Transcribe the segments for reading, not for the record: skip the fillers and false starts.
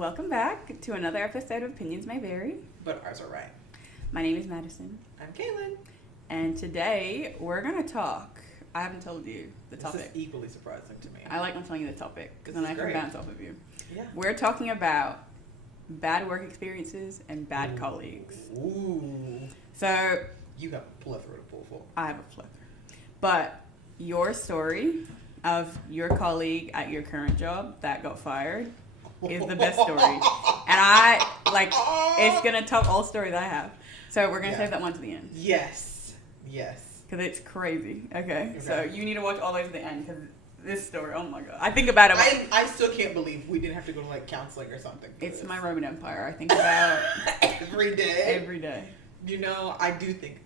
Welcome back to another episode of Opinions May Vary. But ours are right. My name is Madison. I'm Kaylin. And today we're going to talk. I haven't told you the topic. This is equally surprising to me. I like not telling you the topic because then I can bounce off of you. Yeah. We're talking about bad work experiences and bad colleagues. Ooh. So. You have a plethora to pull for. I have a plethora. But your story of your colleague at your current job that got fired is the best story. And it's going to top all stories I have. So we're going to save that one to the end. Yes. Because it's crazy. Okay. So you need to watch all the way to the end because this story, oh my God. I think about it. I still can't believe we didn't have to go to like counseling or something. It's my Roman Empire. I think about every day. Every day. You know, I do think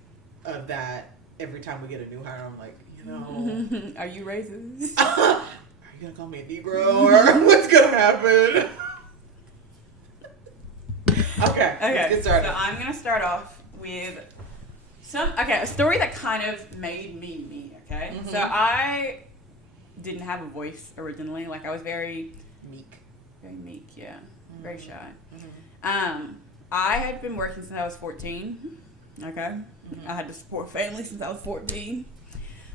of that every time we get a new hire. I'm like, you know. Are you racist? Are you going to call me a Negro or what's going to happen? Okay. Let's get started. So I'm going to start off with a story that kind of made me, okay? Mm-hmm. So I didn't have a voice originally. Like I was very meek, yeah. Mm-hmm. Very shy. Mm-hmm. I had been working since I was 14, okay? Mm-hmm. I had to support family since I was 14.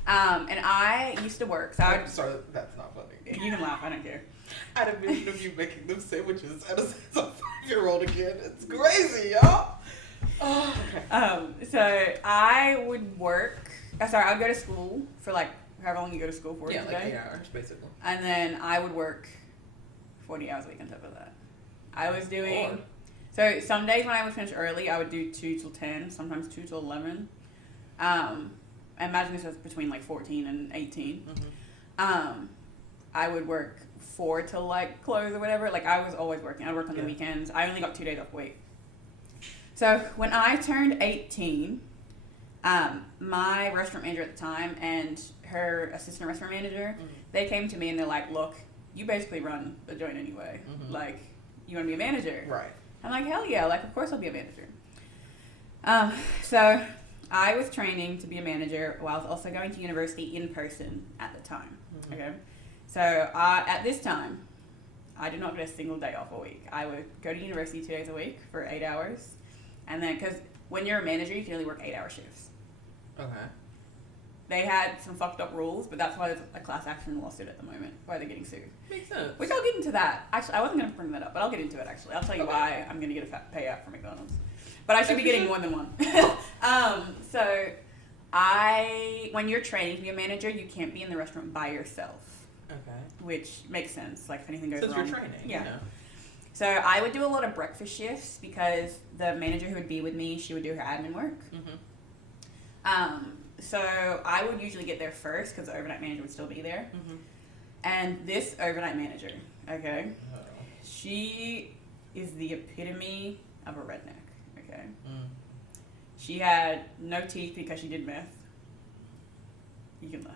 And I used to work. So I'm sorry, that's not funny. You can laugh, I don't care. I had a vision of you making them sandwiches as a 5-year-old again. It's crazy, y'all. Oh, okay. So I would I would go to school for like however long you go to school for today. Like 8 hours, basically. And then I would work 40 hours a week on top of that. I was doing... So some days when I would finish early, I would do 2 till 10, sometimes 2 till 11. Imagine this was between like 14 and 18. Mm-hmm. I would work 4 till like close or whatever. Like I was always working. I'd work on the weekends. I only got 2 days off a week. So when I turned 18, my restaurant manager at the time and her assistant restaurant manager, they came to me and they're like, look, you basically run the joint anyway. Mm-hmm. Like, you want to be a manager? Right. I'm like, hell yeah. Like, of course I'll be a manager. So I was training to be a manager while I was also going to university in person at the time. Mm-hmm. Okay. So at this time, I did not get a single day off a week. I would go to university 2 days a week for 8 hours. And then, because when you're a manager, you can only work 8-hour shifts. Okay. They had some fucked up rules, but that's why there's a class action lawsuit at the moment, why they're getting sued. Makes sense. Which I'll get into that. Actually, I wasn't going to bring that up, but I'll get into it, actually. I'll tell you why I'm going to get a payout from McDonald's. But I should be getting more than one. So, when you're training to be a manager, you can't be in the restaurant by yourself. Okay. Which makes sense. Like, if anything goes wrong. Since you're training. Yeah. You know. So, I would do a lot of breakfast shifts because the manager who would be with me, she would do her admin work. Mm-hmm. So, I would usually get there first because the overnight manager would still be there. Mm-hmm. And this overnight manager, okay, she is the epitome of a redneck, okay? Mm. She had no teeth because she did meth. You can laugh.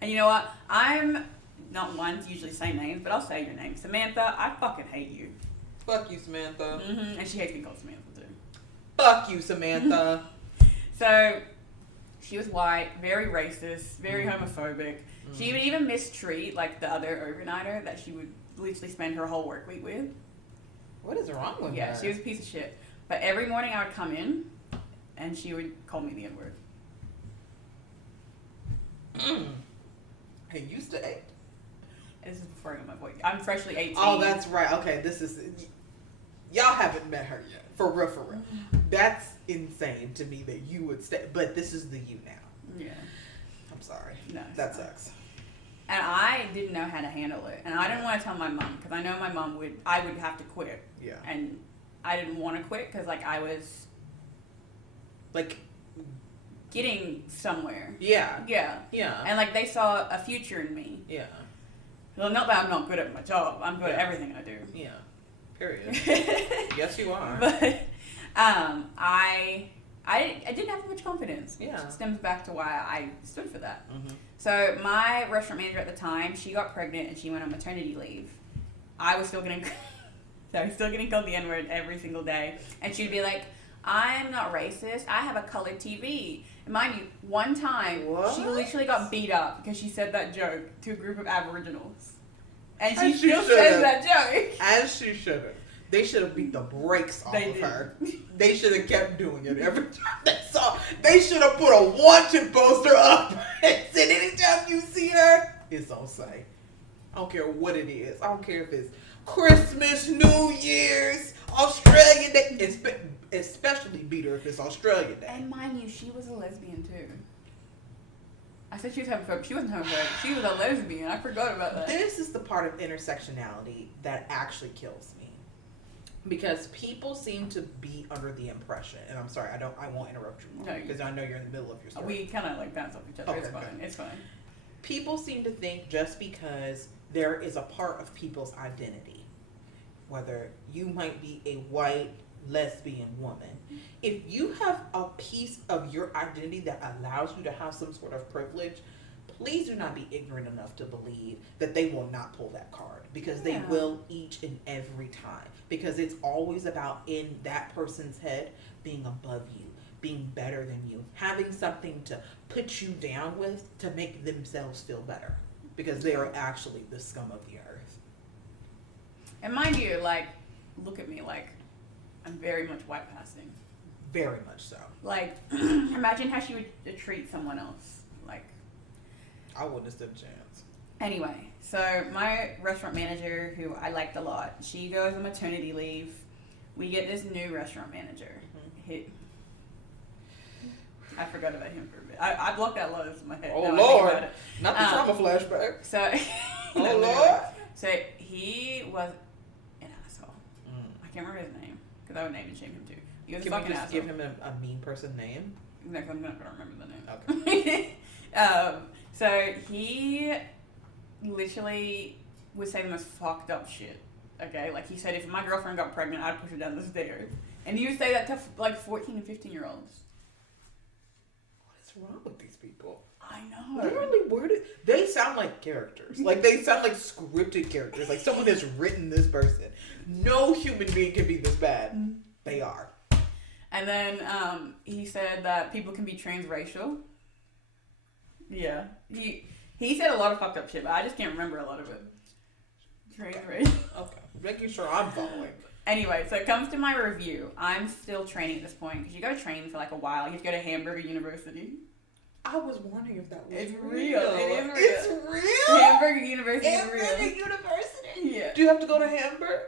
And you know what? I'm not one to usually say names, but I'll say your name. Samantha, I fucking hate you. Fuck you, Samantha. Mm-hmm. And she hates being called Samantha, too. Fuck you, Samantha. So, she was white, very racist, very homophobic. She would even mistreat, like, the other overnighter that she would literally spend her whole work week with. What is wrong with her? Yeah, she was a piece of shit. But every morning I would come in, and she would call me the N-word. Hey, you used to 8? This is before I got my voice. I'm freshly 18. Oh, that's right. Okay, this is... Y'all haven't met her yet. For real, for real. That's insane to me that you would stay... But this is the you now. Yeah. I'm sorry. No. That sucks. And I didn't know how to handle it. And I didn't want to tell my mom, because I know my mom would... I would have to quit. Yeah. And I didn't want to quit, because, like, I was... Like... getting somewhere. Yeah. Yeah. Yeah. And, like, they saw a future in me. Yeah. Well, not that I'm not good at my job. I'm good at everything I do. Yeah. Period. Yes, you are. But I didn't have much confidence. Yeah. Which stems back to why I stood for that. Mm-hmm. So my restaurant manager at the time, she got pregnant and she went on maternity leave. I was still getting called the N-word every single day. And she'd be like, I'm not racist. I have a colored TV. And mind you, one time, she literally got beat up because she said that joke to a group of Aboriginals. And she still says that joke. As she should have. They should have beat the brakes off They of did. her. They should have kept doing it every time they saw. They should have put a wanted poster up and said, anytime you see her, it's on site. I don't care what it is. I don't care if it's Christmas, New Year's, Australian Day. Especially beat her if it's Australian Day. And mind you, she was a lesbian too. I said she was homophobic. She wasn't homophobic. She was a lesbian. I forgot about that. This is the part of intersectionality that actually kills me. Because people seem to be under the impression, and I'm sorry, I won't interrupt you, No, because I know you're in the middle of your story. We kind of like bounce off each other. Okay, It's fine. good. It's fine. People seem to think just because there is a part of people's identity, whether you might be a white lesbian woman, if you have a piece of your identity that allows you to have some sort of privilege, please do not be ignorant enough to believe that they will not pull that card, because they will each and every time, because it's always about, in that person's head, being above you, being better than you, having something to put you down with to make themselves feel better, because they are actually the scum of the earth. And mind you, like, look at me, like, I'm very much white passing. Very much so. Like, imagine how she would treat someone else. Like, I wouldn't have stood a chance. anyway, so my restaurant manager, who I liked a lot, she goes on maternity leave. We get this new restaurant manager. I forgot about him for a bit. I blocked out loads in my head. Oh, now I think Lord. about it. Not the trauma flashback. So, Oh, Lord. So he was an asshole. I can't remember his name because I would name and shame him too. He was a Can we fucking just asshole. give him a mean person name? No, 'cause I'm not gonna remember the name. Okay. So he literally would say the most fucked up shit. Okay, like he said, if my girlfriend got pregnant, I'd push her down the stairs, and he would say that to like 14 and 15-year-olds. What is wrong with these people? I know. Literally worded. They sound like characters. Like, they sound like scripted characters. Like, someone has written this person. No human being can be this bad. They are. And then he said that people can be transracial. Yeah. He said a lot of fucked up shit, but I just can't remember a lot of it. Transracial. Okay. Making sure I'm following. Anyway, so it comes to my review. I'm still training at this point because you go to train for like a while. You have to go to Hamburger University. I was wondering if that was It's real. real. It is real. It's real? Hamburger University is Hamburger real. University? Yeah. Do you have to go to Hamburg?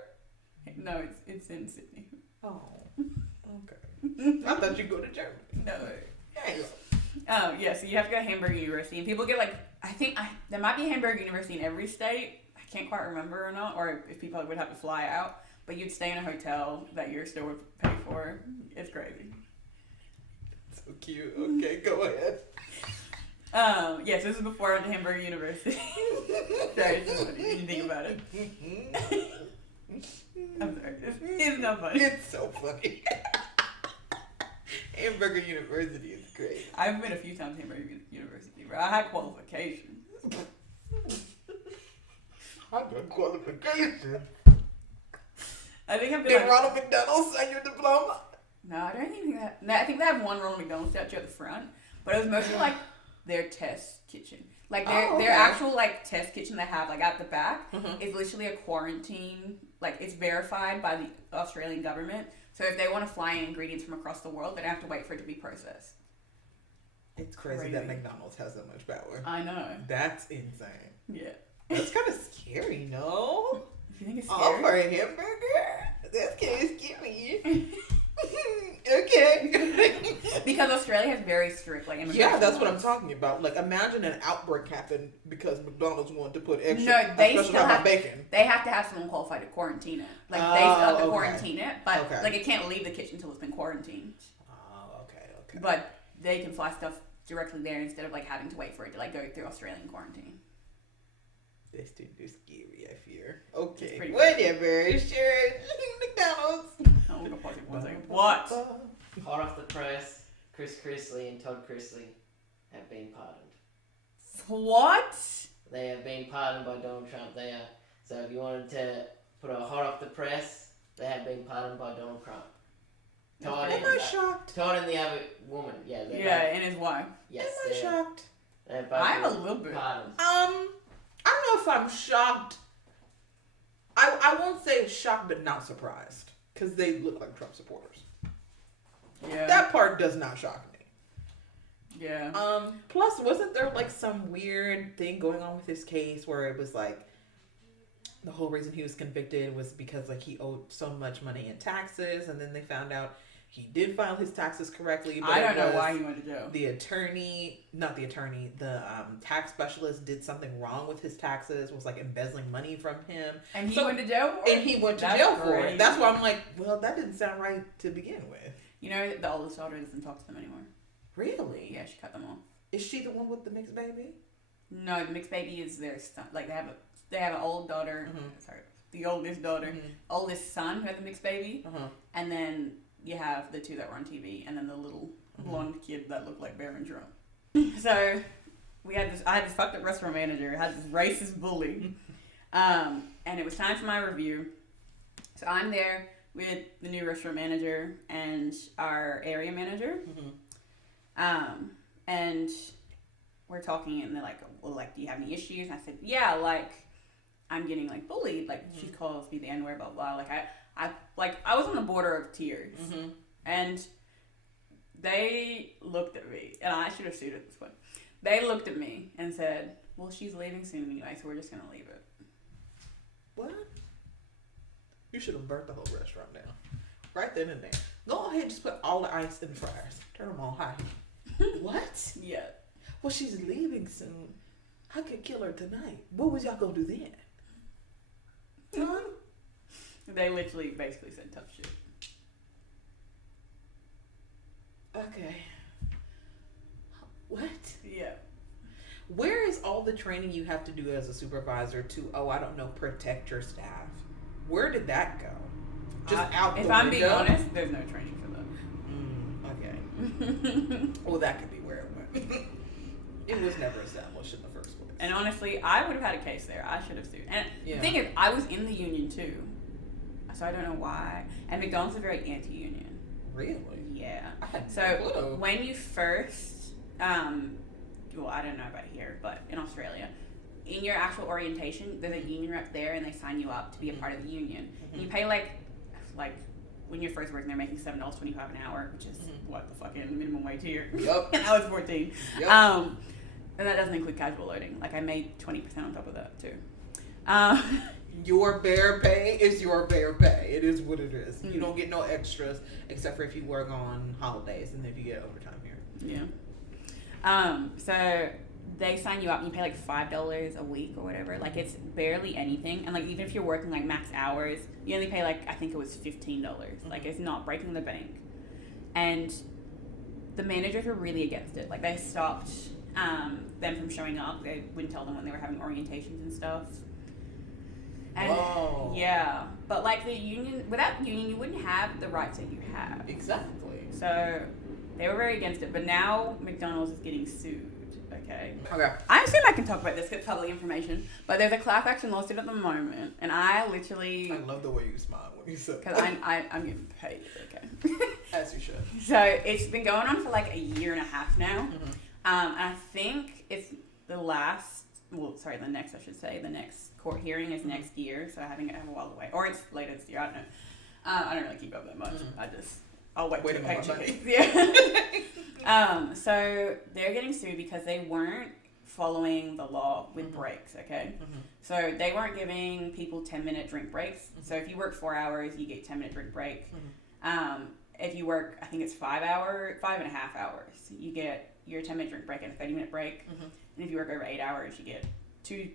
No, it's in Sydney. Oh. Okay. I thought you'd go to Germany. No. Hey. Yeah, so you have to go to Hamburger University, and people get like, there might be a Hamburger University in every state. I can't quite remember or not, or if people would have to fly out, but you'd stay in a hotel that your store would pay for. It's crazy. So cute. Okay, go ahead. Yes, this is before I went to Hamburger University. Sorry, it's not funny. You didn't think about it. I'm sorry. It's not funny. It's so funny. Hamburger University is great. I've been a few times to Hamburger University, bro. I had qualifications. I got qualifications. I think I've been Did like, Ronald McDonald sign your diploma? No, I don't think that. No, I think they have one Ronald McDonald statue at the front, but it was mostly like their test kitchen. Like their actual like test kitchen they have like at the back is literally a quarantine. Like it's verified by the Australian government. So if they want to fly in ingredients from across the world, they don't have to wait for it to be processed. It's crazy that McDonald's has so much power. I know. That's insane. Yeah. That's kind of scary, no? You think it's All scary? for a hamburger? That's kind of scary. Okay. Because Australia has very strict like immigration Yeah, that's what I'm laws. talking about. Like, imagine an outbreak happened because McDonald's wanted to put extra. No, they special still type of have bacon. They have to have someone qualified to quarantine it. Like they still have to okay. quarantine it, but Okay. like it can't leave the kitchen until it's been quarantined. Oh, okay. But they can fly stuff directly there instead of like having to wait for it to like go through Australian quarantine. This dude is scary, I fear. Okay. pretty Whatever. Sure. McDonald's. Oh, we're gonna pause it 1 second. What? Hot off the press, Chrisley and Todd Chrisley have been pardoned. What? They have been pardoned by Donald Trump. So if you wanted to put a hot off the press, they have been pardoned by Donald Trump. Todd Am I shocked? Todd and the other woman, yeah. Yeah, and his wife. Yes, Am I shocked? they're both I'm a been little bit. pardoned. I don't know if I'm shocked I won't say shocked, but not surprised. Because they look like Trump supporters. Yeah. That part does not shock me. Yeah. Plus, wasn't there like some weird thing going on with his case where it was like the whole reason he was convicted was because like he owed so much money in taxes, and then they found out he did file his taxes correctly. But I don't know why he went to jail. The tax specialist did something wrong with his taxes, was like embezzling money from him. And he went to jail for it? And he went to jail for it. That's why I'm like, well, that didn't sound right to begin with. You know, the oldest daughter doesn't talk to them anymore. Really? Yeah, she cut them off. Is she the one with the mixed baby? No, the mixed baby is their son. Like, they have an old daughter. Mm-hmm. Sorry. The oldest daughter. Mm-hmm. Oldest son who has a mixed baby. Uh-huh. And then you have the two that were on TV. And then the little blonde kid that looked like Baron Trump. So, I had this fucked up restaurant manager. I had this racist bully. And it was time for my review. So, I'm there with the new restaurant manager and our area manager. And we're talking, and they're like, well, like, do you have any issues? And I said, yeah, like, I'm getting, like, bullied. Like, she calls me the N-word, blah, blah. Like, I was on the border of tears. And they looked at me, and I should have sued at this point. They looked at me and said, well, she's leaving soon anyway, so we're just going to leave it. What? You should have burnt the whole restaurant down. Right then and there. Go ahead and just put all the ice in the fryers. Turn them on high. What? Yeah. Well, she's leaving soon. I could kill her tonight. What was y'all gonna do then? Huh? They literally basically said tough shit. Okay. What? Yeah. Where is all the training you have to do as a supervisor to, protect your staff? Where did that go? Just out the window? If I'm being honest, there's no training for them. Okay. Well, that could be where it went. It was never established in the first place. And honestly, I would have had a case there. I should have sued. And the thing is, I was in the union too. So I don't know why. And McDonald's is very anti-union. Really? Yeah. I had so no clue. when you first, well, I don't know about here, but in Australia, in your actual orientation, there's a union rep there, and they sign you up to be a part of the union. And you pay like when you're first working, they're making $7.25 an hour, which is what the fucking minimum wage here. Yep. And I was 14. Yep. And that doesn't include casual loading. Like I made 20% on top of that too. Your bare pay is your bare pay. It is what it is. You don't get no extras except for if you work on holidays, and if you get overtime here. Yeah. So they sign you up and you pay like $5 a week or whatever. Like it's barely anything. And like even if you're working like max hours, you only pay like I think it was $15. Like it's not breaking the bank. And the managers were really against it. Like they stopped them from showing up. They wouldn't tell them when they were having orientations and stuff. And whoa. Yeah. But like the union, without the union, you wouldn't have the rights that you have. Exactly. So they were very against it. But now McDonald's is getting sued. Okay. I assume I can talk about this because it's public information, but there's a class action lawsuit at the moment, and I literally... I love the way you smile when you said because I'm getting paid, okay? As you should. So it's been going on for like a year and a half now, and I think it's the next court hearing is next year, so I have a while away, or it's later this year, I don't know. I don't really keep up that much. I'll wait till the paycheck. Yeah. So they're getting sued because they weren't following the law with breaks, okay? So they weren't giving people 10-minute drink breaks. So if you work 4 hours, you get 10-minute drink break. If you work, I think it's 5.5 hours, you get your 10-minute drink break and a 30-minute break. And if you work over 8 hours, you get 2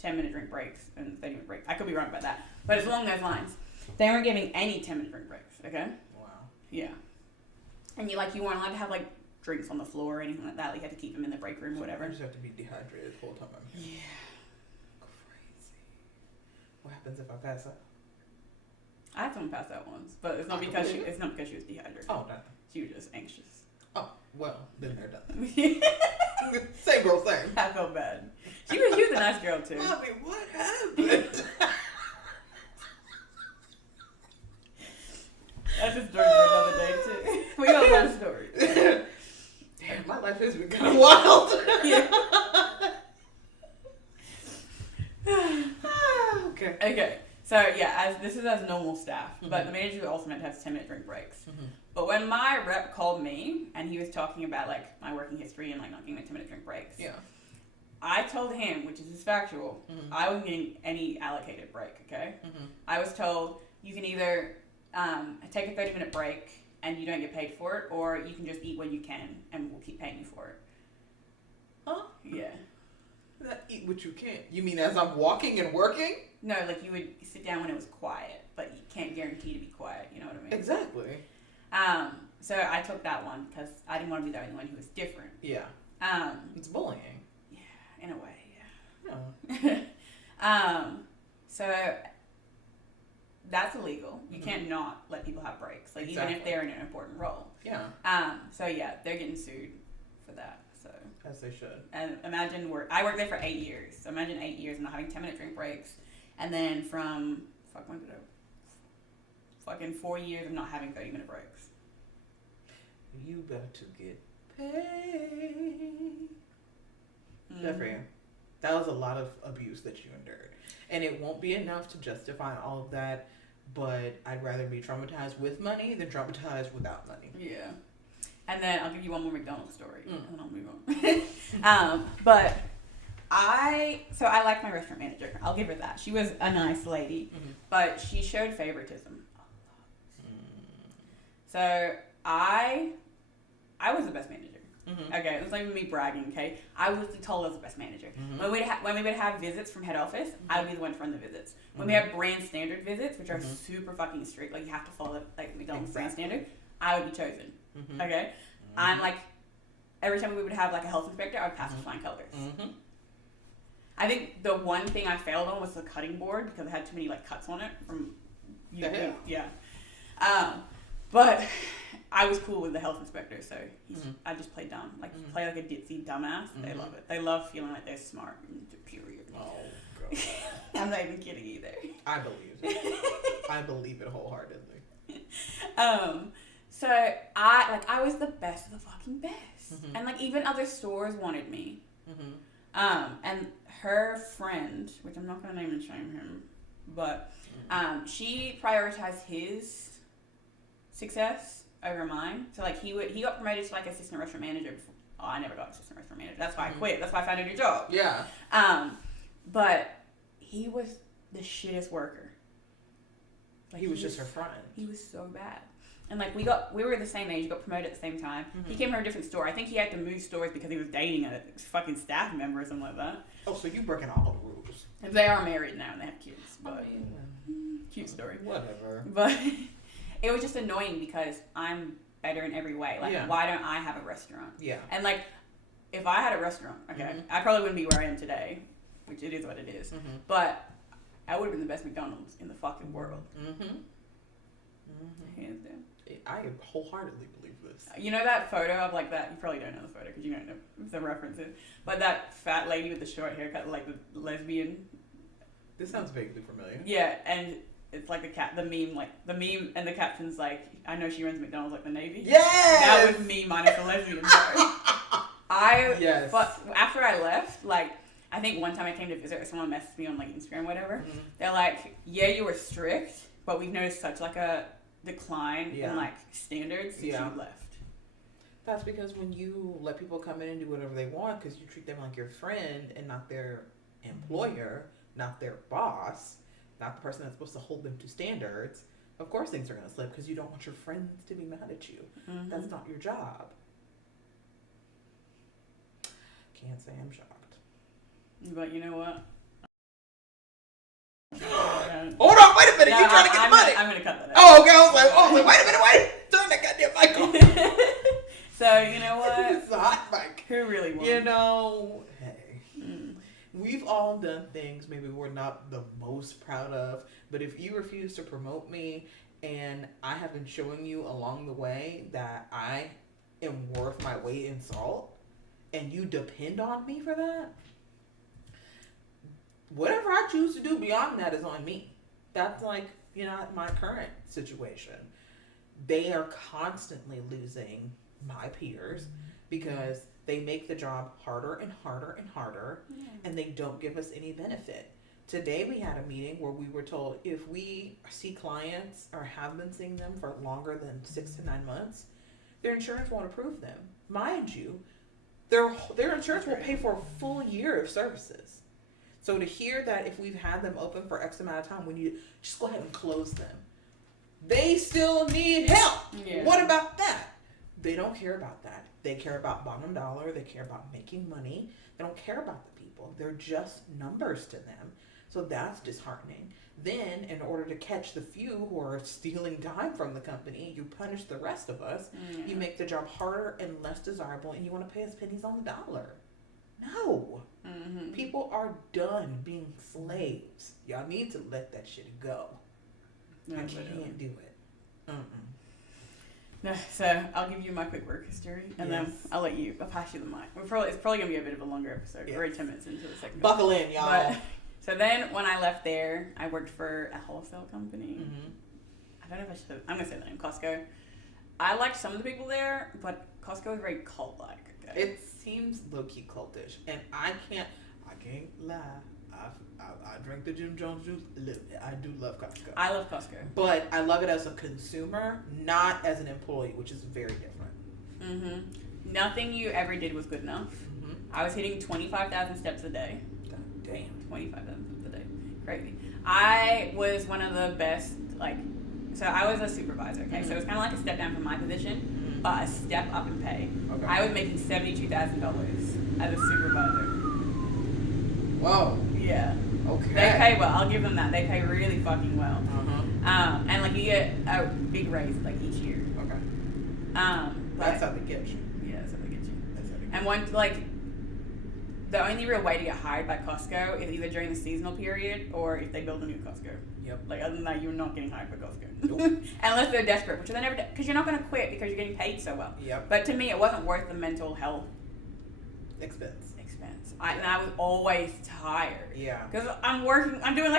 10-minute drink breaks and a 30-minute break. I could be wrong about that, but it's along those lines. They weren't giving any 10-minute drink breaks, okay? Wow. Yeah. And you weren't allowed to have like drinks on the floor or anything like that. Like you had to keep them in the break room or whatever. You just have to be dehydrated the whole time I'm here. Yeah. Crazy. What happens if I pass out? I had someone pass out once, but it's not because she was dehydrated. Oh, no. She was just anxious. Oh, well, then they're done. Same girl, same. I felt bad. She was a nice girl too. Mommy, what happened? That's a story for another day too. We got a lot of stories. Damn, my life has been kind of wild. Yeah. Okay. Okay. this is as normal staff, but the manager also meant to have 10-minute drink breaks. Mm-hmm. But when my rep called me and he was talking about like my working history and like not getting 10-minute drink breaks, I told him, which is factual, I wasn't getting any allocated break. Okay, I was told you can either take a 30-minute break and you don't get paid for it, or you can just eat when you can and we'll keep paying you for it. Huh? Yeah. That eat what you can. You mean as I'm walking and working? No, like you would sit down when it was quiet, but you can't guarantee to be quiet. You know what I mean? Exactly. So I took that one because I didn't want to be the only one who was different. Yeah. It's bullying. Yeah, in a way. Yeah. So that's illegal. You can't not let people have breaks, like even if they're in an important role. Yeah. So yeah, they're getting sued for that. So as they should. and imagine I worked there for 8 years. So imagine 8 years of not having 10-minute drink breaks, and then from fucking 4 years of not having 30-minute breaks. You got to get paid. Good for you. That was a lot of abuse that you endured. And it won't be enough to justify all of that, but I'd rather be traumatized with money than traumatized without money. Yeah. And then I'll give you one more McDonald's story, and then I'll move on. But I like my restaurant manager. I'll give her that. She was a nice lady, but she showed favoritism. So I was the best manager. Okay, it was like me bragging. Okay, I was told I was the best manager. When we would have visits from head office, I would be the one to run the visits. When we have brand standard visits, which are super fucking strict, like you have to follow like McDonald's brand standard, I would be chosen. Okay, I'm like every time we would have like a health inspector, I would pass with flying colors. I think the one thing I failed on was the cutting board because it had too many like cuts on it from YouTube. Yeah. But I was cool with the health inspector, so I just play dumb. Like, play like a ditzy dumbass. They love it. They love feeling like they're smart and superior. Oh, God. I'm not even kidding either. I believe it. I believe it wholeheartedly. So I was the best of the fucking best. And, like, even other stores wanted me. And her friend, which I'm not going to name and shame him, but she prioritized his success over mine. So like he got promoted to like assistant restaurant manager before. Oh, I never got assistant restaurant manager. That's why I quit. That's why I found a new job. Yeah. But he was the shittest worker. Like, he was just her friend. He was so bad. And like we were the same age, got promoted at the same time. He came from a different store. I think he had to move stores because he was dating a fucking staff member or something like that. Oh, so you breaking all the rules. And they are married now and they have kids. But cute story. Whatever. But it was just annoying because I'm better in every way. Like, why don't I have a restaurant? Yeah. And, like, if I had a restaurant, okay, I probably wouldn't be where I am today, which it is what it is. But I would have been the best McDonald's in the fucking world. Hands down. I wholeheartedly believe this. You know that photo of, like, that? You probably don't know the photo because you don't know the references. But that fat lady with the short haircut, like, the lesbian. This sounds vaguely familiar. Yeah, and it's like the meme and the caption's like, I know she runs McDonald's like the Navy. Yes! That was me minus the lesbian part. After I left, like, I think one time I came to visit or someone messaged me on like Instagram or whatever. They're like, yeah, you were strict, but we've noticed such like a decline in like standards since you left. That's because when you let people come in and do whatever they want because you treat them like your friend and not their employer, not their boss, not the person that's supposed to hold them to standards, of course things are going to slip because you don't want your friends to be mad at you. That's not your job. Can't say I'm shocked. But you know what? Hold on, wait a minute. You're trying to get money. I'm going to cut that out. Oh, okay. I was like, wait a minute. Turn that goddamn mic on. So, you know what? It's a hot mic. Who really won? You know, hey. We've all done things maybe we're not the most proud of, but if you refuse to promote me and I have been showing you along the way that I am worth my weight in salt and you depend on me for that, whatever I choose to do beyond that is on me. That's like, you know, my current situation. They are constantly losing my peers because they make the job harder and harder and harder, and they don't give us any benefit. Today we had a meeting where we were told if we see clients or have been seeing them for longer than 6 to 9 months, their insurance won't approve them. Mind you, their insurance will pay for a full year of services. So to hear that if we've had them open for X amount of time, we need to just go ahead and close them. They still need help. Yeah. What about that? They don't care about that. They care about bottom dollar. They care about making money. They don't care about the people. They're just numbers to them. So that's disheartening. Then, in order to catch the few who are stealing time from the company, you punish the rest of us. Mm. You make the job harder and less desirable, and you want to pay us pennies on the dollar. No. Mm-hmm. People are done being slaves. Y'all need to let that shit go. No, I can't do it. No, so I'll give you my quick work history, and then I'll pass you the mic. It's probably going to be a bit of a longer episode. We're already 10 minutes into the second. Buckle in, y'all. So then when I left there, I worked for a wholesale company. Mm-hmm. I don't know if I should. I'm going to say the name, Costco. I liked some of the people there, but Costco is very cult-like. Okay? It seems low-key cultish, and I can't lie. I drink the Jim Jones juice. I do love Costco. I love Costco. But I love it as a consumer, not as an employee, which is very different. Mm-hmm. Nothing you ever did was good enough. Mm-hmm. I was hitting 25,000 steps a day. God damn. 25,000 steps a day. Crazy. I was one of the best, so I was a supervisor, okay? Mm-hmm. So it was kind of like a step down from my position, mm-hmm. but a step up in pay. Okay. I was making $72,000 as a supervisor. Whoa. Yeah. Okay. They pay well. I'll give them that. They pay really fucking well. Uh-huh. And you get a big raise each year. Okay. That's how they get you. Yeah, that's how they get you. And the only real way to get hired by Costco is either during the seasonal period or if they build a new Costco. Yep. Other than that, you're not getting hired by Costco. Nope. Unless they're desperate, which they never, because you're not going to quit because you're getting paid so well. Yep. But to me, it wasn't worth the mental health expense. And I was always tired. Yeah. Because I'm doing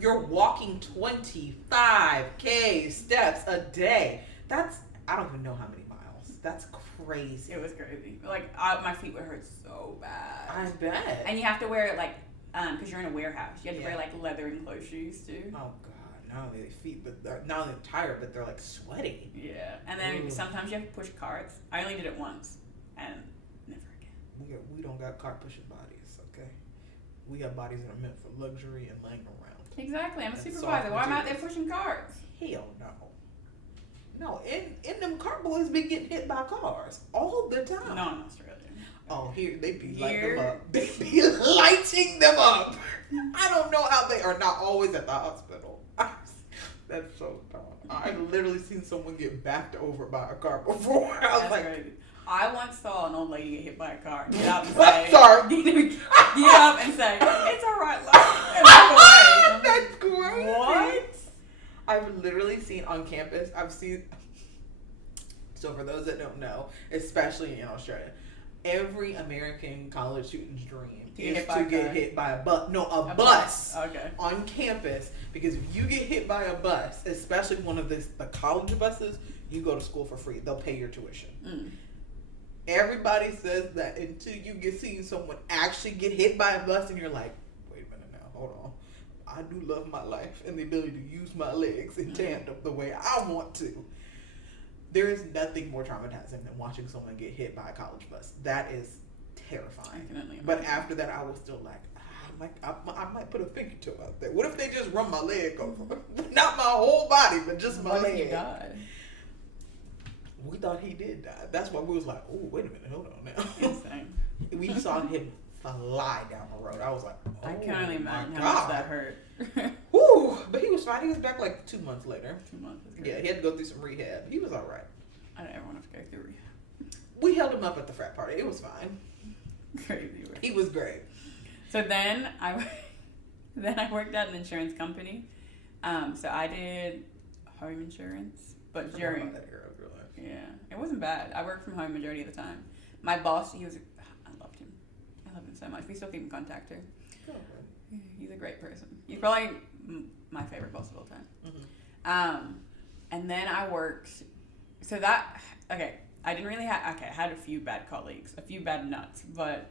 You're walking 25K steps a day. I don't even know how many miles. That's crazy. It was crazy. My feet would hurt so bad. I bet. And you have to wear because you're in a warehouse. You have to wear leather enclosed shoes too. Oh God. Not only their feet, but they're not only tired, but they're sweaty. Yeah. And then sometimes you have to push carts. I only did it once. And we don't got cart pushing bodies, okay? We got bodies that are meant for luxury and laying around. Exactly. I'm a supervisor. Why am I out there pushing carts? Hell no. No, and them cart boys be getting hit by cars all the time. No, in Australia. Oh, here they be lighting them up. They be lighting them up. I don't know how they are not always at the hospital. That's so dumb. I've literally seen someone get backed over by a car before. I was crazy. I once saw an old lady get hit by a car. Get up and say, get up and say, it's all right, love, and walk away. That's great. What? I've literally seen on campus, so for those that don't know, especially in Australia, every American college student's dream is to get hit by a bus. No, a bus. Okay. On campus, because if you get hit by a bus, especially one of the college buses, you go to school for free. They'll pay your tuition. Mm. Everybody says that until you see someone actually get hit by a bus and you're like, wait a minute now, hold on. I do love my life and the ability to use my legs in tandem the way I want to. There is nothing more traumatizing than watching someone get hit by a college bus. That is terrifying. But after that, I was still I might put a finger toe out there. What if they just run my leg over? Not my whole body, but just my leg. What if he died? We thought he did die. That's why we was like, oh, wait a minute, hold on now. Insane. We saw him fly down the road. I was like, oh, I can't only imagine how much that hurt. Woo! But he was fine. He was back 2 months later. 2 months. Yeah, he had to go through some rehab. He was all right. I don't ever want to go through rehab. We held him up at the frat party. It was fine. Crazy. He was great. So then I worked at an insurance company. So I did home insurance, but during that era of your life. Yeah, it wasn't bad. I worked from home majority of the time. My boss, I loved him. I love him so much. We still keep in contact too. Yeah, he's a great person. He's probably my favorite boss of all time. Mm-hmm. And then I worked. I didn't really have. Okay, I had a few bad colleagues, a few bad nuts, but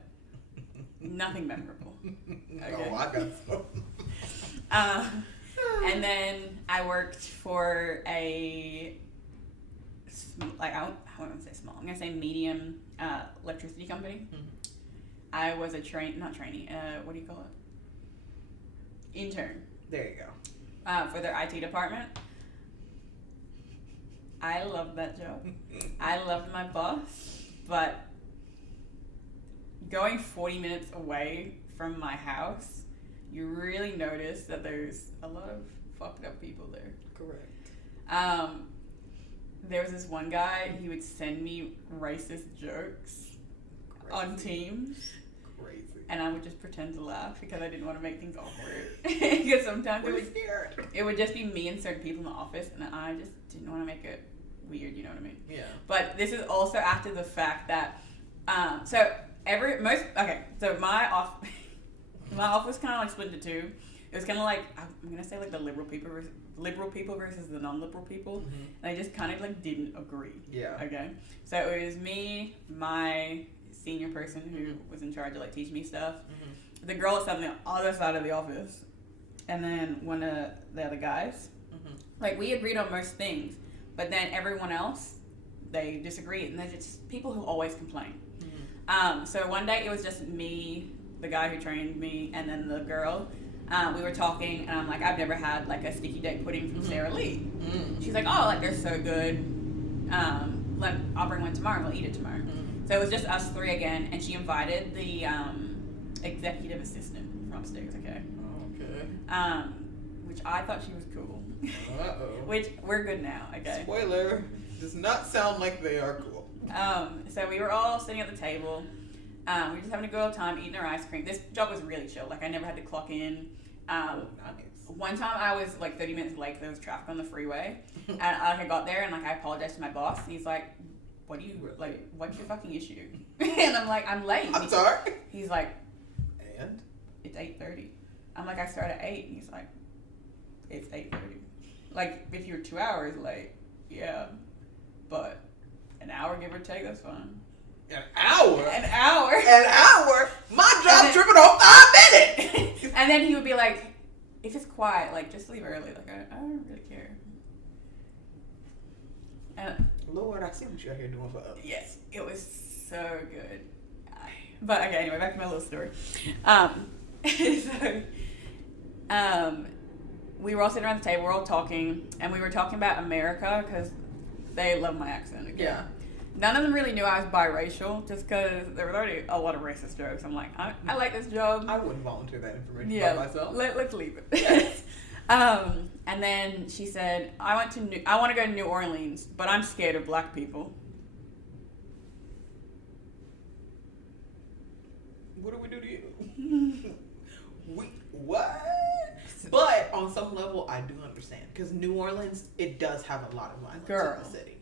Nothing memorable. Okay. Oh, I got some. And then I worked for a, I wouldn't say small, I'm going to say medium electricity company. Mm-hmm. I was a not trainee, what do you call it? Intern. There you go. For their IT department. I loved that job. I loved my boss, but going 40 minutes away from my house, you really notice that there's a lot of fucked up people there. Correct. There was this one guy, he would send me racist jokes on Teams. Crazy. And I would just pretend to laugh because I didn't want to make things awkward. Because sometimes it would just be me and certain people in the office, and I just didn't want to make it weird, you know what I mean? Yeah. But this is also after the fact that, so my office was kind of like split into two. It was kind of like, I'm gonna say like the liberal people versus the non-liberal people, Mm-hmm. and I just kind of like didn't agree. Yeah. Okay. So it was me, my senior person who was in charge of like teaching me stuff, the girl that's on the other side of the office, and then one of the other guys. Mm-hmm. Like we agreed on most things, but then everyone else, they disagreed, and they're just people who always complain. Mm-hmm. So one day it was just me, the guy who trained me, and then the girl. We were talking, and I'm like, I've never had like a sticky date pudding from Sara Lee. Mm-hmm. She's like, oh, like they're so good. I'll bring one tomorrow. We'll eat it tomorrow. Mm-hmm. So it was just us three again, and she invited the executive assistant from upstairs. Okay. Okay. Which I thought she was cool. Uh-oh. Which we're good now. Okay. Spoiler. Does not sound like they are cool. So we were all sitting at the table. We were just having a good old time eating our ice cream. This job was really chill. Like I never had to clock in. Nice. One time I was like 30 minutes late because there was traffic on the freeway, and I got there and like I apologized to my boss. And he's like, "What's your fucking issue?" And I'm like, "I'm late." I'm sorry. He's like, And? "It's 8:30." I'm like, "I start at 8." And he's like, "It's 8:30." Like if you're 2 hours late, yeah, but an hour give or take, that's fine. An hour? An hour? An hour? My job's tripping on 5 minutes! And then he would be like, if it's quiet, like, just leave early. Like, I don't really care. And Lord, I see what you're here doing for us. yes, it was so good. But, okay, anyway, back to my little story. We were all sitting around the table, we're all talking, and we were talking about America, because they love my accent. Okay? Yeah. None of them really knew I was biracial, just because there was already a lot of racist jokes. I'm like, I like this job. I wouldn't volunteer that information by myself. Let's leave it. Yes. And then she said, I want to go to New Orleans, but I'm scared of black people. What do we do to you? What? But on some level, I do understand. Because New Orleans, it does have a lot of violence in the city.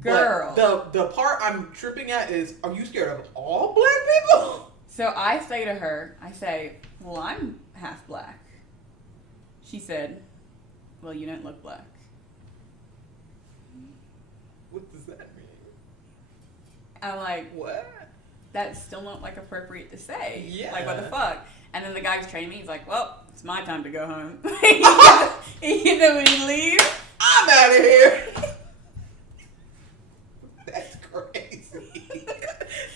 Girl. But the part I'm tripping at is, are you scared of all black people? So I say to her, well, I'm half black. She said, well, you don't look black. What does that mean? I'm like, What? that's still not like appropriate to say. Yeah. Like, what the fuck? And then the guy who's training me, he's like, well, it's my time to go home. Either we leave. I'm out of here. That's crazy.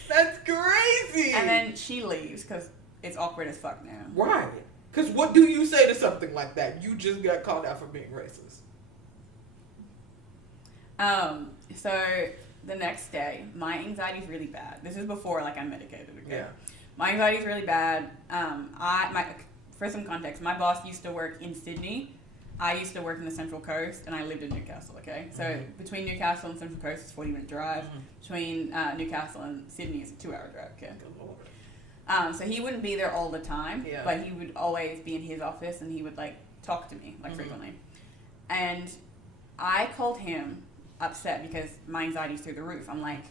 That's crazy. And then she leaves because it's awkward as fuck now. Right. Because what do you say to something like that? You just got called out for being racist. So the next day, my anxiety is really bad. This is before like I'm medicated. Okay? Yeah. My anxiety is really bad. For some context, my boss used to work in Sydney. I used to work in the Central Coast, and I lived in Newcastle. Okay, so between Newcastle and Central Coast is 40-minute drive. Between Newcastle and Sydney is a 2-hour drive. Okay. Good Lord. So he wouldn't be there all the time, Yeah. but he would always be in his office, and he would like talk to me like frequently. And I called him upset because my anxiety's through the roof. I'm like,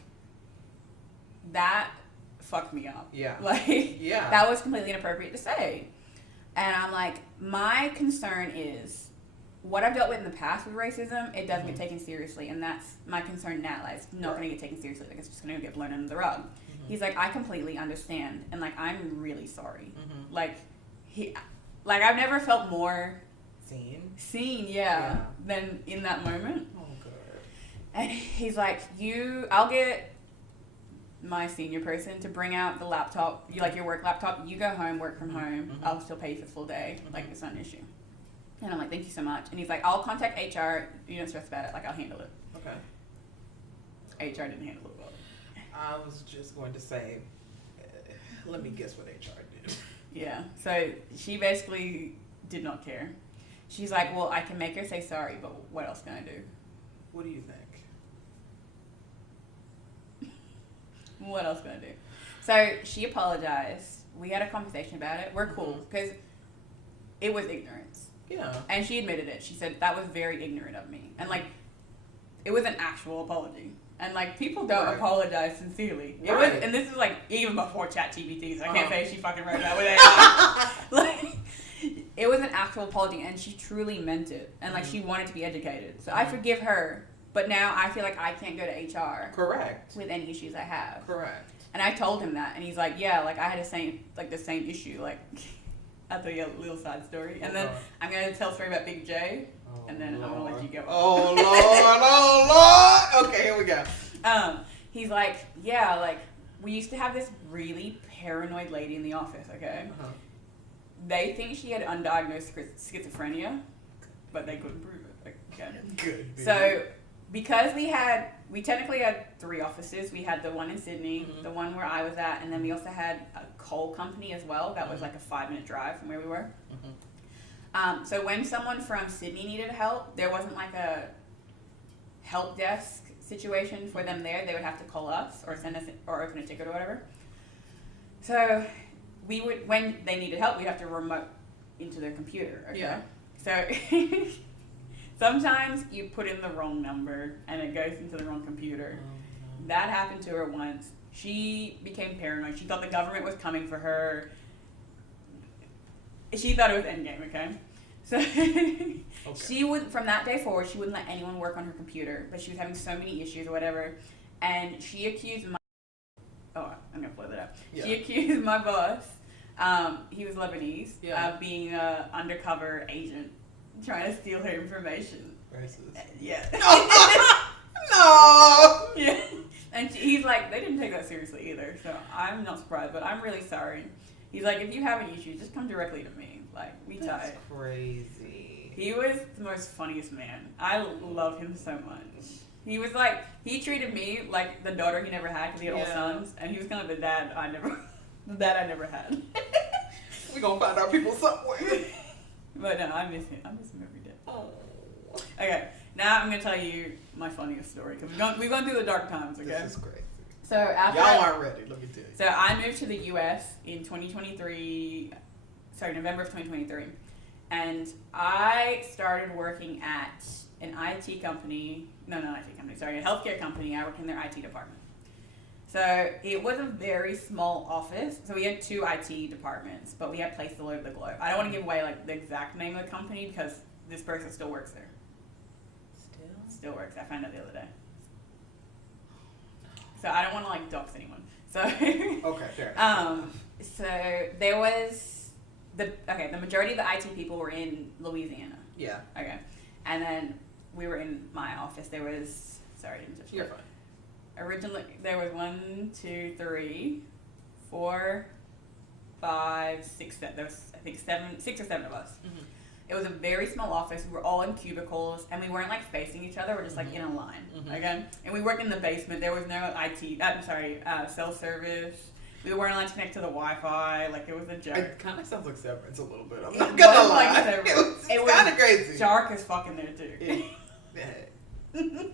that fucked me up. Yeah. Like, Yeah. that was completely inappropriate to say. And I'm like, my concern is what I've dealt with in the past with racism, it doesn't get taken seriously. And that's my concern now. Like, it's not going to get taken seriously. Like, it's just going to get blown under the rug. He's like, I completely understand, and like I'm really sorry. Mm-hmm. Like I've never felt more seen, yeah, than in that moment. Oh god. And he's like, I'll get my senior person to bring out the laptop, like your work laptop. You go home, work from home. Mm-hmm. I'll still pay you for the full day. Mm-hmm. Like it's not an issue. And I'm like, thank you so much. And he's like, I'll contact HR. You don't stress about it. Like I'll handle it. Okay. HR didn't handle it well. I was just going to say, let me guess what HR did. Yeah. So she basically did not care. She's like, well, I can make her say sorry, but what else can I do? What do you think? What else can I do? So she apologized. We had a conversation about it. We're cool because it was ignorance. Yeah. And she admitted it. She said, that was very ignorant of me. And like, it was an actual apology. And like, people don't apologize sincerely. It was, and this is like even before ChatGPT, so I can't say she fucking wrote that with AI. Like, it was an actual apology, and she truly meant it. And like, she wanted to be educated. So I forgive her. But now I feel like I can't go to HR. Correct. With any issues I have. Correct. And I told him that, and he's like, yeah, like I had the same issue. Like, I'll tell you a little side story, and then I'm gonna tell a story about Big J, and then I'm gonna let you go. Oh Lord, oh Lord. Okay, here we go. He's like, yeah, like we used to have this really paranoid lady in the office. Okay, they think she had undiagnosed schizophrenia, but they couldn't prove it. Okay, good. So because we technically had 3 offices. We had the one in Sydney, the one where I was at, and then we also had a coal company as well. That was like a 5-minute drive from where we were. So when someone from Sydney needed help, there wasn't like a help desk situation for them there. They would have to call us or send us or open a ticket or whatever. So we would, when they needed help, we'd have to remote into their computer. Okay? Yeah. So sometimes you put in the wrong number and it goes into the wrong computer. That happened to her once. She became paranoid. She thought the government was coming for her. She thought it was endgame, okay? So she would, from that day forward, she wouldn't let anyone work on her computer, but she was having so many issues or whatever. And she accused I'm gonna blow that up. Yeah. She accused my boss, he was Lebanese, of being an undercover agent trying to steal her information. Racist. Yeah. No! Yeah. And he's like, they didn't take that seriously either, so I'm not surprised, but I'm really sorry. He's like, if you have any issues, just come directly to me. Like, we tight. That's crazy. He was the most funniest man. I love him so much. He was like, he treated me like the daughter he never had because he had all sons, and he was kind of the dad I never had. We gonna find our people somewhere. But no, I miss him. I miss him every day. Oh. Okay, now I'm gonna tell you my funniest story because we've gone through the dark times. Okay. This is crazy. So after y'all aren't ready. Let me tell you. So I moved to the U.S. in November of 2023, and I started working at an IT company. No, not IT company. Sorry, a healthcare company. I worked in their IT department. So it was a very small office. So we had 2 IT departments, but we had places all over the globe. I don't want to give away like the exact name of the company because this person still works there. Still works. I found out the other day. So I don't want to like dox anyone. So okay, fair enough. So there was the majority of the IT people were in Louisiana. Yeah. Okay. And then we were in my office. There was You're fine. Originally there was 1, 2, 3, 4, 5, 6, 7. There was I think 6 or 7 of us. Mm-hmm. It was a very small office. We were all in cubicles, and we weren't like facing each other. We're just like in a line, okay? And we worked in the basement. There was no cell service. We weren't allowed to connect to the Wi-Fi. Like it was a joke. It kind of sounds like Severance a little bit. I'm not gonna lie. Like it was kind of crazy. Dark as fucking there too. Yeah.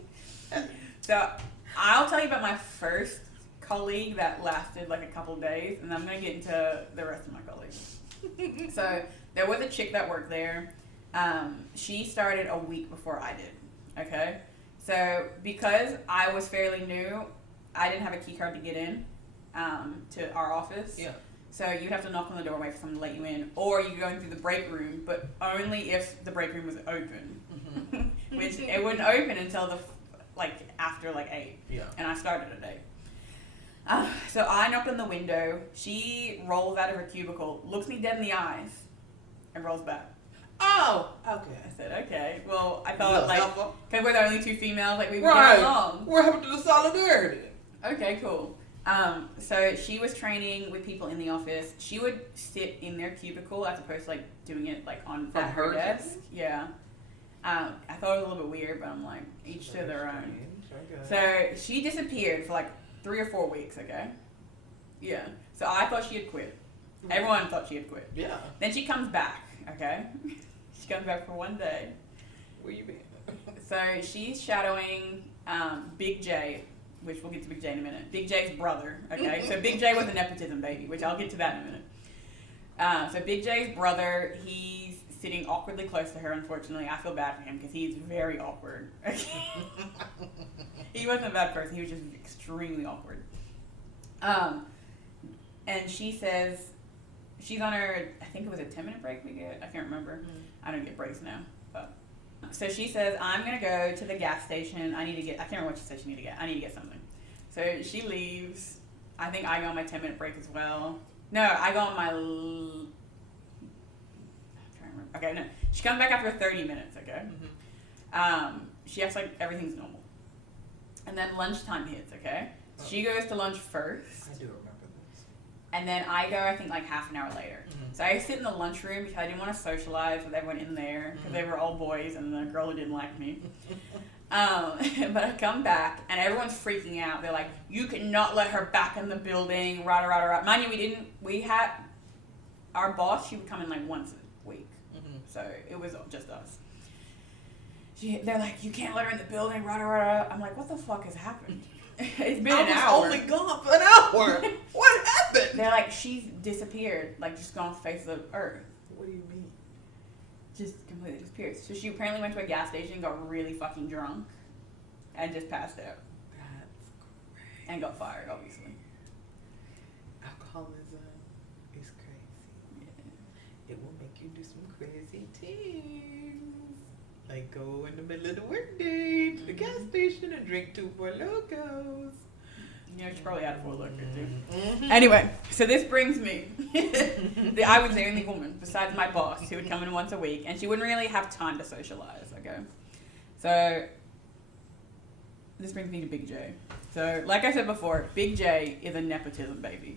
So I'll tell you about my first colleague that lasted like a couple days, and I'm gonna get into the rest of my colleagues. So there was a chick that worked there. She started a week before I did. Okay, so because I was fairly new, I didn't have a key card to get in to our office. Yeah. So you'd have to knock on the door, wait for someone to let you in, or you go in through the break room, but only if the break room was open, which it wouldn't open until after 8. Yeah. And I started at 8. So I knock on the window. She rolls out of her cubicle, looks me dead in the eyes, and rolls back. Oh, okay. I said, okay. Well, I thought, like, helpful. because we're the only two females, like, we would Right. get along. What happened to the solidarity? Okay, cool. So she was training with people in the office. She would sit in their cubicle as opposed to, like, doing it, like, on From at her her desk. cubicle? Yeah. I thought it was a little bit weird, but I'm like, each to their own. Okay. So she disappeared for, like, 3 or 4 weeks, okay? Yeah. So I thought she had quit. Everyone thought she had quit. Yeah. Then she comes back, okay? She comes back for one day. Where you been? So she's shadowing Big J, which we'll get to Big J in a minute. Big J's brother, okay? So Big J was a nepotism baby, which I'll get to that in a minute. So Big J's brother, he's sitting awkwardly close to her, unfortunately. I feel bad for him because he's very awkward. He wasn't a bad person. He was just extremely awkward. And she says, she's on her, I think it was a 10-minute break we get. I can't remember. I don't get breaks now. But so she says, I'm going to go to the gas station. I can't remember what she said she needed to get. I need to get something. So she leaves. I think I go on my 10-minute break as well. No, I go on my, I'm trying to remember. Okay, no. She comes back after 30 minutes, okay? She acts like everything's normal. And then lunchtime hits, okay? So she goes to lunch first. I do remember this. And then I go, I think, like half an hour later. So I sit in the lunchroom because I didn't want to socialize with everyone in there because they were all boys and the girl who didn't like me. But I come back and everyone's freaking out. They're like, you cannot let her back in the building, rah, rah, rah. Mind you, we had, our boss, she would come in like once a week. So it was just us. They're like, you can't let her in the building, rah, rah, rah. I'm like, what the fuck has happened? It's been an hour. I was only gone for an hour. What happened? They're like, she's disappeared, like just gone off the face of the earth. What do you mean? Just completely disappeared. So she apparently went to a gas station, got really fucking drunk, and just passed out. That's crazy. And got fired, obviously. Alcoholism is crazy. Yeah. It will make you do some crazy things. Like go in the middle of the workday to the gas station and drink 2 Four Locos. You know, she probably had a 4 Loko too. Anyway, so this brings me. I was the only woman, besides my boss, who would come in once a week, and she wouldn't really have time to socialize, okay? So, this brings me to Big J. So, like I said before, Big J is a nepotism baby.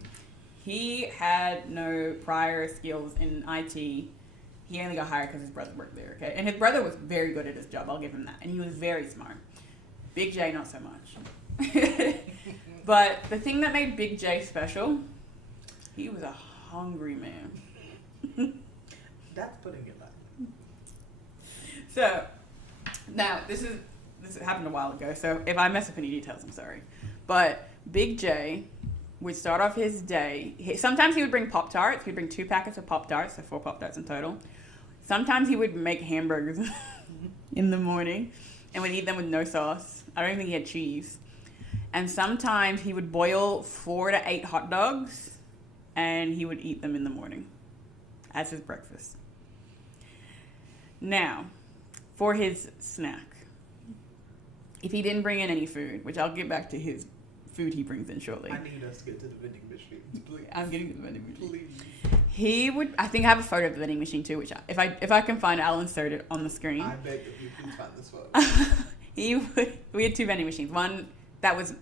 He had no prior skills in IT. He only got hired because his brother worked there, okay? And his brother was very good at his job, I'll give him that. And he was very smart. Big J, not so much. But the thing that made Big J special, he was a hungry man. That's putting it lightly. So, now, this happened a while ago, so if I mess up any details, I'm sorry. But Big J would start off his day. Sometimes he would bring Pop-Tarts. He'd bring 2 packets of Pop-Tarts, so 4 Pop-Tarts in total. Sometimes he would make hamburgers in the morning and would eat them with no sauce. I don't even think he had cheese. And sometimes he would boil 4 to 8 hot dogs and he would eat them in the morning as his breakfast. Now, for his snack, if he didn't bring in any food, which I'll get back to his food he brings in shortly. I need us to get to the vending machines, please. I'm getting to the vending machine. Please. He would, I think I have a photo of the vending machine too, which if I can find it, I'll insert it on the screen. I beg of you, please find this photo. We had 2 vending machines. One that was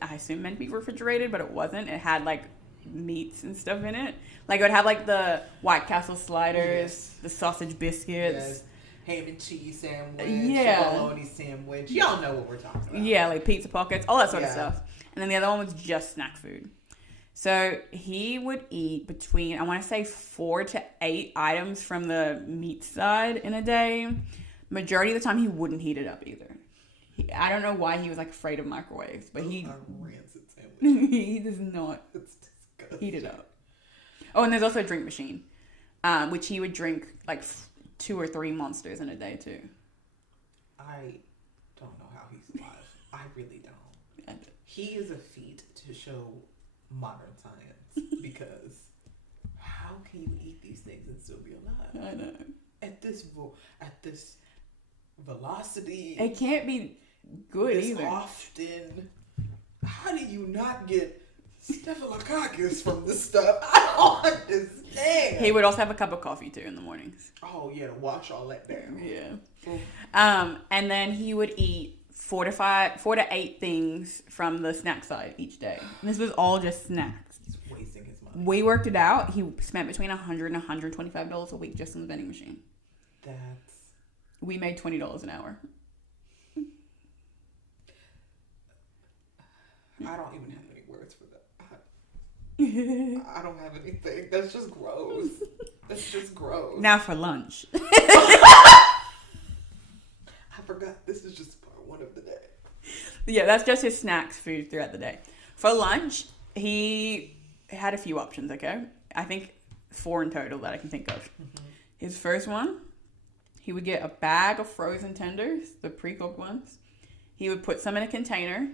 I assume meant to be refrigerated, but it wasn't. It had like meats and stuff in it. Like it would have like the White Castle sliders, the sausage biscuits. Yes. Ham and cheese sandwich, Yeah. bologna sandwich. Y'all know what we're talking about. Yeah, like pizza pockets, all that sort of Yeah. stuff. And then the other one was just snack food. So he would eat between, I want to say 4 to 8 items from the meat side in a day. Majority of the time he wouldn't heat it up either. I don't know why he was like afraid of microwaves, but Those he are rancid sandwiches. he does not It's disgusting. heat it up. Oh, and there's also a drink machine, which he would drink like 2 or 3 Monsters in a day too. I don't know how he's alive. I really don't. He is a feat to show modern science because how can you eat these things and still be alive? I know. At this velocity. It can't be good this either. often. how do you not get staphylococcus from this stuff? I don't understand. He would also have a cup of coffee too in the mornings. Oh yeah, to wash all that down. Yeah. And then he would eat 4 to 8 things from the snack side each day. And this was all just snacks. He's wasting his money. We worked it out. He spent between $100 and $125 a week just on the vending machine. We made $20 an hour. I don't even have any words for that. I don't have anything. That's just gross. That's just gross. Now for lunch. I forgot this is just part 1 of the day. Yeah, that's just his snacks food throughout the day. For lunch, he had a few options, okay? I think 4 in total that I can think of. Mm-hmm. His first one, he would get a bag of frozen tenders, the pre-cooked ones. He would put some in a container,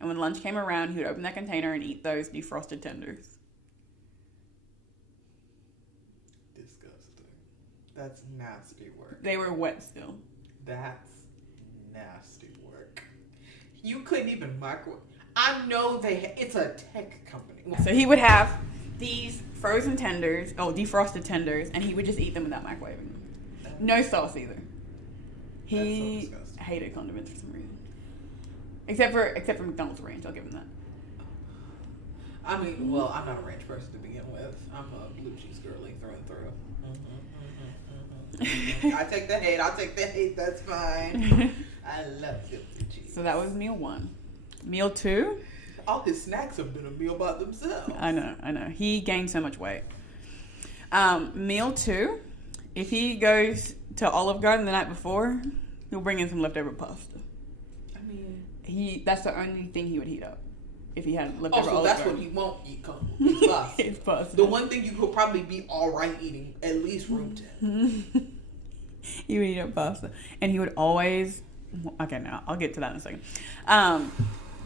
and when lunch came around, he would open that container and eat those defrosted tenders. Disgusting. That's nasty work. They were wet still. That's nasty work. You couldn't even microwave. I know it's a tech company. So he would have these frozen tenders, defrosted tenders, and he would just eat them without microwaving them. No sauce either. He hated condiments for some reason. Except for McDonald's ranch, I'll give him that. I mean, well, I'm not a ranch person to begin with. I'm a blue cheese girly through and through. I take the hate. I'll take the hate. That's fine. I love blue cheese. So that was meal 1. Meal 2. All his snacks have been a meal by themselves. I know. He gained so much weight. Meal 2. If he goes to Olive Garden the night before, he'll bring in some leftover pasta. I mean, that's the only thing he would heat up. If he had leftover Olive that's Garden. what he won't eat. It's pasta. It's pasta. The one thing you could probably be all right eating, at least room temp. He would eat up pasta, and he would always. Okay, now I'll get to that in a second.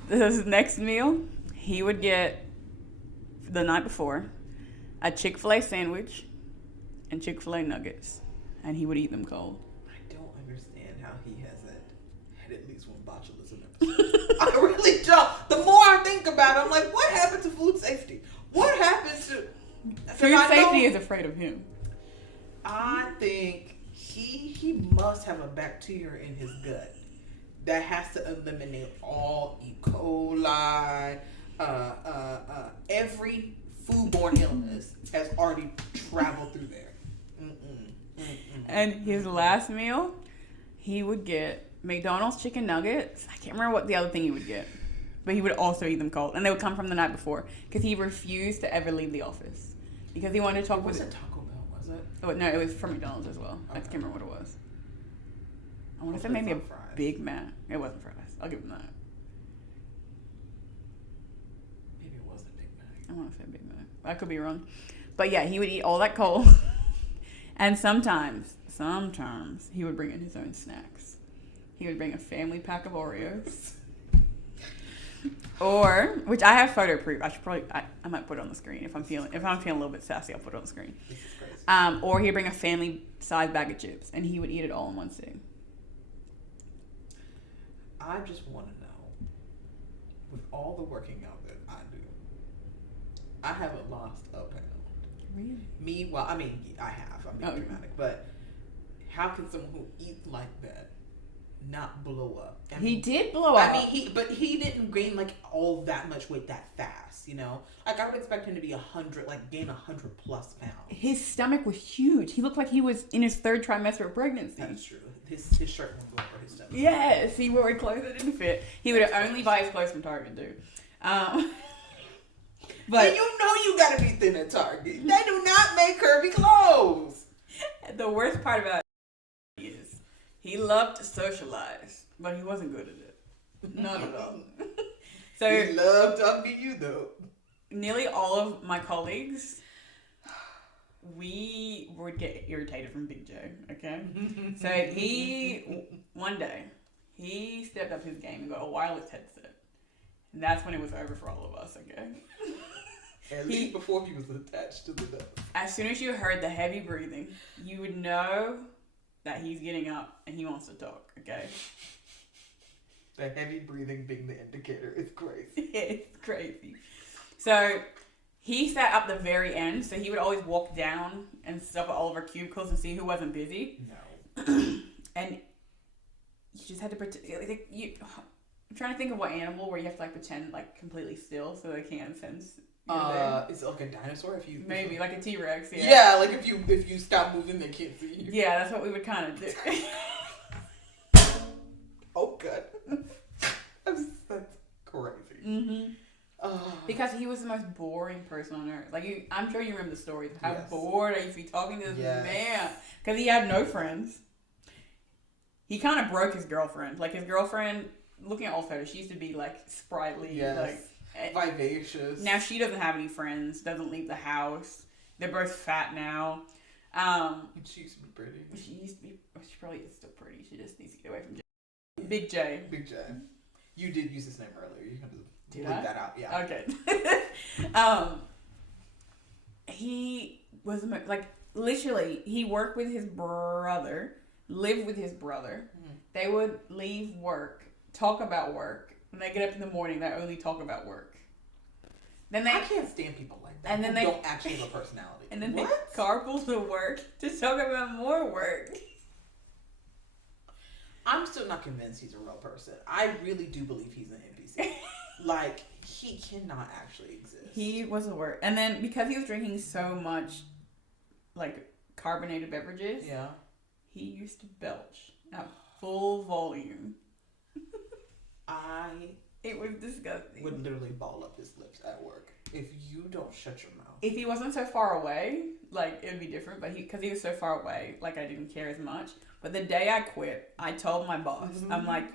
This next meal, he would get the night before a Chick-fil-A sandwich and Chick-fil-A nuggets, and he would eat them cold. I don't understand how he hasn't had at least one botulism episode. I really don't. The more I think about it, I'm like, what happened to food safety? What happened to food safety? Is afraid of him. I think he must have a bacteria in his gut that has to eliminate all E. coli, every foodborne illness has already traveled through there. And his last meal, he would get McDonald's chicken nuggets. I can't remember what the other thing he would get, but he would also eat them cold, and they would come from the night before because he refused to ever leave the office because he wanted to talk with. Was it Taco Bell? Was it? Oh no, it was from McDonald's as well. Okay. I can't remember what it was. I want to say maybe a Big Mac. It wasn't fries. I'll give him that. Maybe it wasn't Big Mac. I want to say Big Mac. I could be wrong, but yeah, he would eat all that cold. And sometimes he would bring in his own snacks. He would bring a family pack of Oreos. Or, which I have photo proof. I might put it on the screen if I'm feeling a little bit sassy. I'll put it on the screen. This is crazy. Or he'd bring a family size bag of chips, and he would eat it all in one sitting. I just want to know, with all the working out that I do, I haven't lost a pound. Really? Me, well, I mean, I have. I'm being dramatic, but how can someone who eats like that not blow up? I mean, he did blow up. I mean, he didn't gain like all that much weight that fast, you know. Like I would expect him to be 100, like gain 100+ pounds. His stomach was huge. He looked like he was in his 3rd trimester of pregnancy. That's true. His shirt won't go over his stomach. Yes, he wore clothes that didn't fit. He would only buy his clothes from Target, dude. But and you know you gotta be thin at Target. They do not make curvy clothes. The worst part about it is he loved to socialize, but he wasn't good at it. Not at all. So he loved talking to you though. Nearly all of my colleagues, we would get irritated from Big Joe, okay? So one day, he stepped up his game and got a wireless headset. And that's when it was over for all of us, okay? At least before he was attached to the desk. As soon as you heard the heavy breathing, you would know that he's getting up and he wants to talk, okay? The heavy breathing being the indicator is crazy. It's crazy. So he sat up the very end, so he would always walk down and stop at all of our cubicles and see who wasn't busy. No. And you just had to pretend. I'm trying to think of what animal where you have to like pretend like completely still so they can't sense. Is it like a dinosaur? Maybe like a T-Rex. Yeah. Yeah, like if you stop moving, they can't see you. Yeah, that's what we would kind of do. Oh, good. That's crazy. Mm-hmm. Because he was the most boring person on earth. Like I'm sure you remember the stories of how bored I used to be talking to this man because he had no friends. He kind of broke his girlfriend. Like his girlfriend, looking at old photos, she used to be like sprightly, like vivacious. Now she doesn't have any friends. Doesn't leave the house. They're both fat now. She used to be pretty. She used to be. She probably is still pretty. She just needs to get away from Big J. Big J. You did use his name earlier. You can just leave that out. Yeah. Okay. He was like literally. He worked with his brother. Lived with his brother. Mm-hmm. They would leave work, talk about work. When they get up in the morning, they only talk about work. Then I can't stand people like that. And then they don't actually have a personality. And then they carpool to work to talk about more work. I'm still not convinced he's a real person. I really do believe he's an NPC. Like, he cannot actually exist. He was the worst. And then because he was drinking so much, like, carbonated beverages, he used to belch at full volume. It was disgusting. Would literally ball up his lips at work if you don't shut your mouth. If he wasn't so far away, like, it would be different. But because he was so far away, like, I didn't care as much. But the day I quit, I told my boss, I'm like,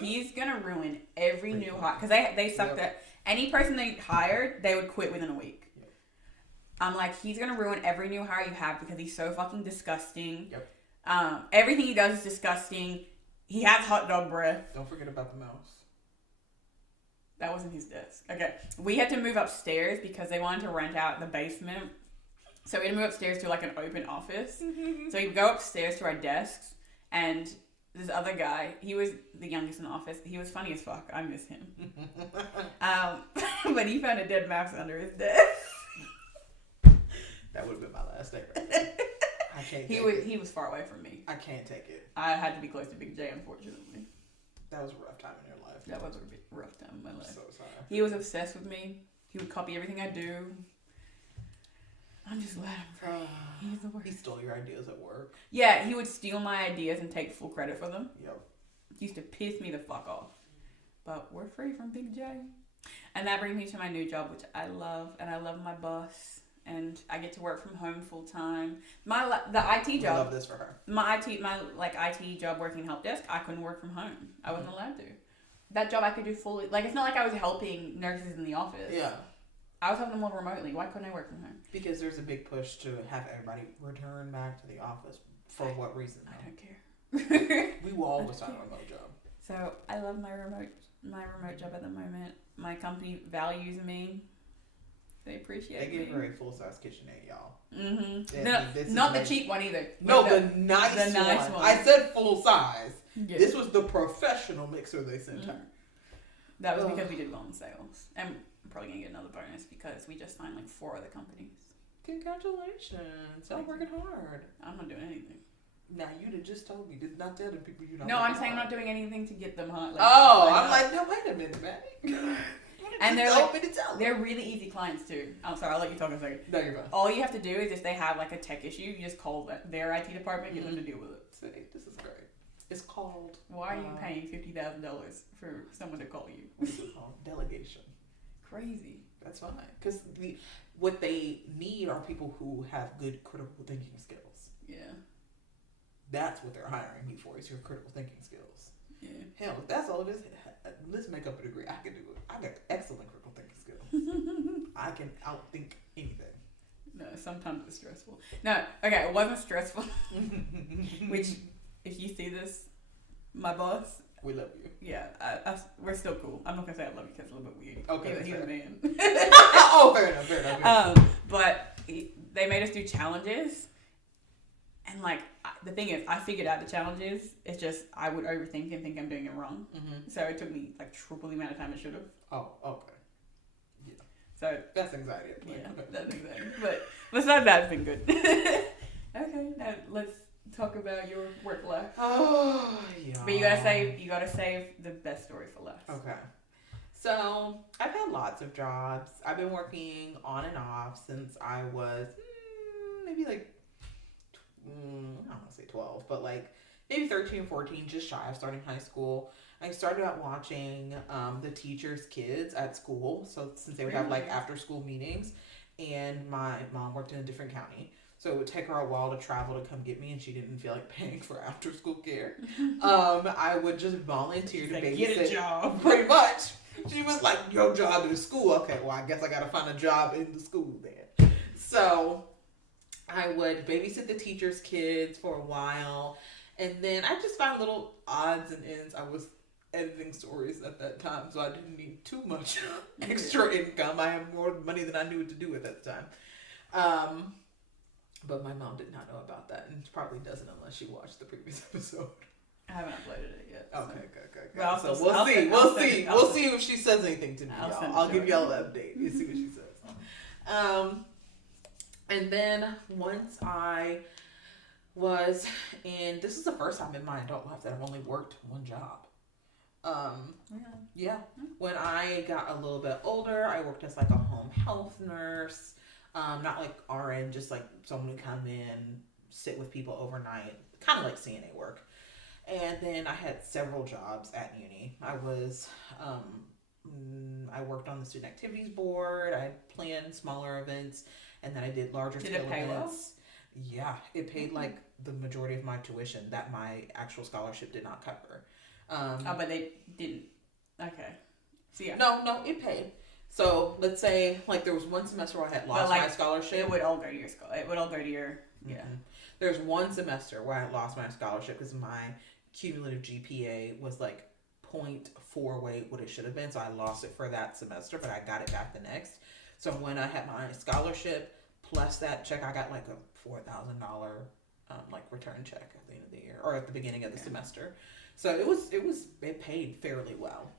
he's going to ruin every new hire. Because they sucked at any person they hired, they would quit within a week. Yep. I'm like, he's going to ruin every new hire you have because he's so fucking disgusting. Yep. Everything he does is disgusting. He has hot dog breath. Don't forget about the mouse. That wasn't his desk. Okay. We had to move upstairs because they wanted to rent out the basement. So we had to move upstairs to like an open office. So we'd go upstairs to our desks, and this other guy, he was the youngest in the office. He was funny as fuck. I miss him. But he found a dead mouse under his desk. That would have been my last day right there. I can't take it. He was far away from me. I can't take it. I had to be close to Big J, unfortunately. That was a rough time in your life. That was a rough time in my life. I'm so sorry. He was obsessed with me. He would copy everything I do. I'm just glad I'm free. He's the worst. He stole your ideas at work. Yeah, he would steal my ideas and take full credit for them. Yep. He used to piss me the fuck off. But we're free from Big J. And that brings me to my new job, which I love. And I love my boss. And I get to work from home full time. The IT job. I love this for her. My IT job working help desk, I couldn't work from home. I wasn't allowed to. That job I could do fully. Like, it's not like I was helping nurses in the office. Yeah. I was helping them all remotely. Why couldn't I work from home? Because there's a big push to have everybody return back to the office. For what reason? I don't care. We will always have a remote job. So I love my remote job at the moment. My company values me. They appreciate me. They give her a full-size KitchenAid, y'all. Mm-hmm. Not the cheap one either. No, the nice one. I said full-size. Yeah. This was the professional mixer they sent her. That was because we did well in sales. And I'm probably going to get another bonus because we just signed like 4 other companies. Congratulations. Y'all working hard. I'm not doing anything. Now, you just told me. Did not tell the people you're not No, I'm saying I'm not doing anything to get them hot. Like, I'm like, no, wait a minute, man. And they're really easy clients too. I'm sorry, I'll let you talk in a second. No, you're fine. All you have to do is if they have like a tech issue, you just call their IT department, get them to deal with it. See, this is great. It's called... Why are you paying $50,000 for someone to call you? What's it called? Delegation. Crazy. That's fine. Because what they need are people who have good critical thinking skills. Yeah. That's what they're hiring you for, is your critical thinking skills. Yeah. Hell, if that's all it is, let's make up a degree. I can do it. I got excellent critical thinking skills. I can outthink anything. No, sometimes it's stressful. No, okay, it wasn't stressful. Which, if you see this, my boss. We love you. Yeah, we're still cool. I'm not going to say I love you because it's a little bit weird. Okay. He's a man. Oh, fair enough. But they made us do challenges. And like the thing is, I figured out the challenges. It's just I would overthink and think I'm doing it wrong. Mm-hmm. So it took me like triple the amount of time it should have. Oh, okay. Yeah. So That's anxiety. yeah, that's exactly. But besides that, it's been good. Okay, now let's talk about your work life. Oh, yeah. But you gotta save the best story for last. Okay. So I've had lots of jobs. I've been working on and off since I was maybe like I don't want to say 12, but like maybe 13, 14, just shy of starting high school. I started out watching the teachers' kids at school. So since they would have like after school meetings, and my mom worked in a different county. So it would take her a while to travel to come get me, and she didn't feel like paying for after school care. I would just volunteer to babysit. Get a job. Pretty much. She was like, your job is school. Okay, well, I guess I got to find a job in the school then. So I would babysit the teachers' kids for a while. And then I just found little odds and ends. I was editing stories at that time, so I didn't need too much extra income. I had more money than I knew what to do with at the time. But my mom did not know about that, and probably doesn't unless she watched the previous episode. I haven't uploaded it yet. So. Okay, good. Well, so we'll see if she says anything to me. I'll give y'all an update. You see what she says. And then once I was in, this is the first time in my adult life that I've only worked one job. Yeah. When I got a little bit older, I worked as like a home health nurse. Not like RN, just like someone who come in, sit with people overnight, kind of like CNA work. And then I had several jobs at uni. I worked on the student activities board. I planned smaller events, and then I did larger scale events. Did it pay well? Yeah, it paid like the majority of my tuition that my actual scholarship did not cover. But they didn't. Okay. So yeah. No, it paid. So let's say like there was one semester where I had lost my scholarship. It would all go to your school. It would all go to your yeah. Mm-hmm. There's one semester where I lost my scholarship because my cumulative GPA was like 0.48 what it should have been. So I lost it for that semester, but I got it back the next. So when I had my scholarship plus that check, I got like a $4,000 like return check at the end of the year or at the beginning of the semester. So it paid fairly well.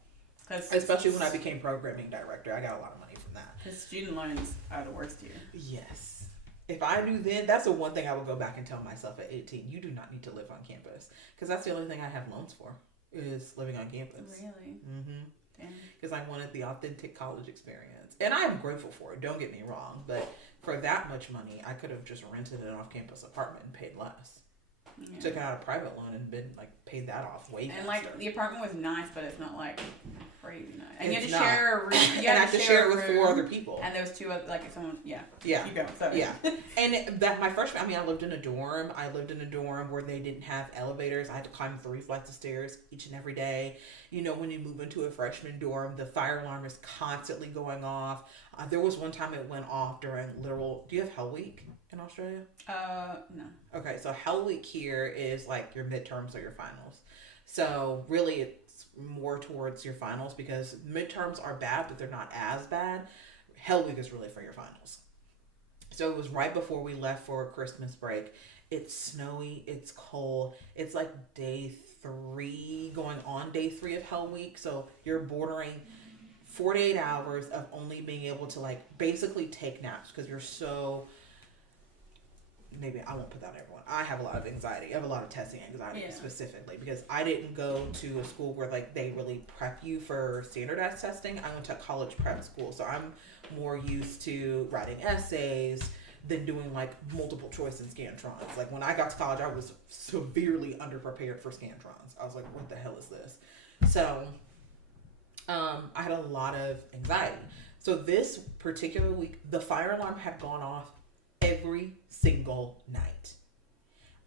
Especially when I became programming director, I got a lot of money from that. Because student loans are the worst here. Yes. If I knew then, that's the one thing I would go back and tell myself at 18. You do not need to live on campus. Because that's the only thing I have loans for, is living on campus. Really? Mm-hmm. Because I wanted the authentic college experience. And I am grateful for it, don't get me wrong. But for that much money, I could have just rented an off-campus apartment and paid less. Yeah. Took out a private loan and been like paid that off way faster. And like the apartment was nice, but it's not like crazy nice. And you had to share a room. And I had to share it with 4 other people. And there was 2 other, like someone, yeah. Keep going. So. Yeah. And that my freshman, I mean, I lived in a dorm. I lived in a dorm where they didn't have elevators. I had to climb 3 flights of stairs each and every day. You know, when you move into a freshman dorm, the fire alarm is constantly going off. There was one time it went off during do you have Hell Week in Australia? No. Okay, so Hell Week here is like your midterms or your finals. So really it's more towards your finals because midterms are bad, but they're not as bad. Hell Week is really for your finals. So it was right before we left for Christmas break. It's snowy, it's cold. It's like day 3, going on day 3 of Hell Week. So you're bordering 48 hours of only being able to like basically take naps because you're so, maybe I won't put that on everyone. I have a lot of anxiety. I have a lot of testing anxiety specifically because I didn't go to a school where like they really prep you for standardized testing. I went to a college prep school. So I'm more used to writing essays than doing like multiple choice and Scantrons. Like when I got to college, I was severely underprepared for Scantrons. I was like, what the hell is this? So I had a lot of anxiety. So this particular week, the fire alarm had gone off every single night.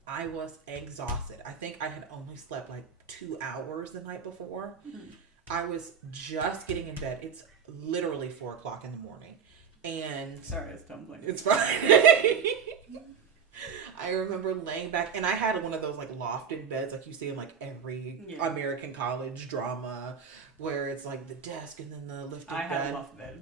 I was exhausted. I think I had only slept like 2 hours the night before. Mm-hmm. I was just getting in bed. It's literally 4:00 in the morning. And sorry, it's tumbling. It's fine. I remember laying back, and I had one of those like lofted beds like you see in like every American college drama, where it's like the desk and then the lifted bed. I had a loft bed.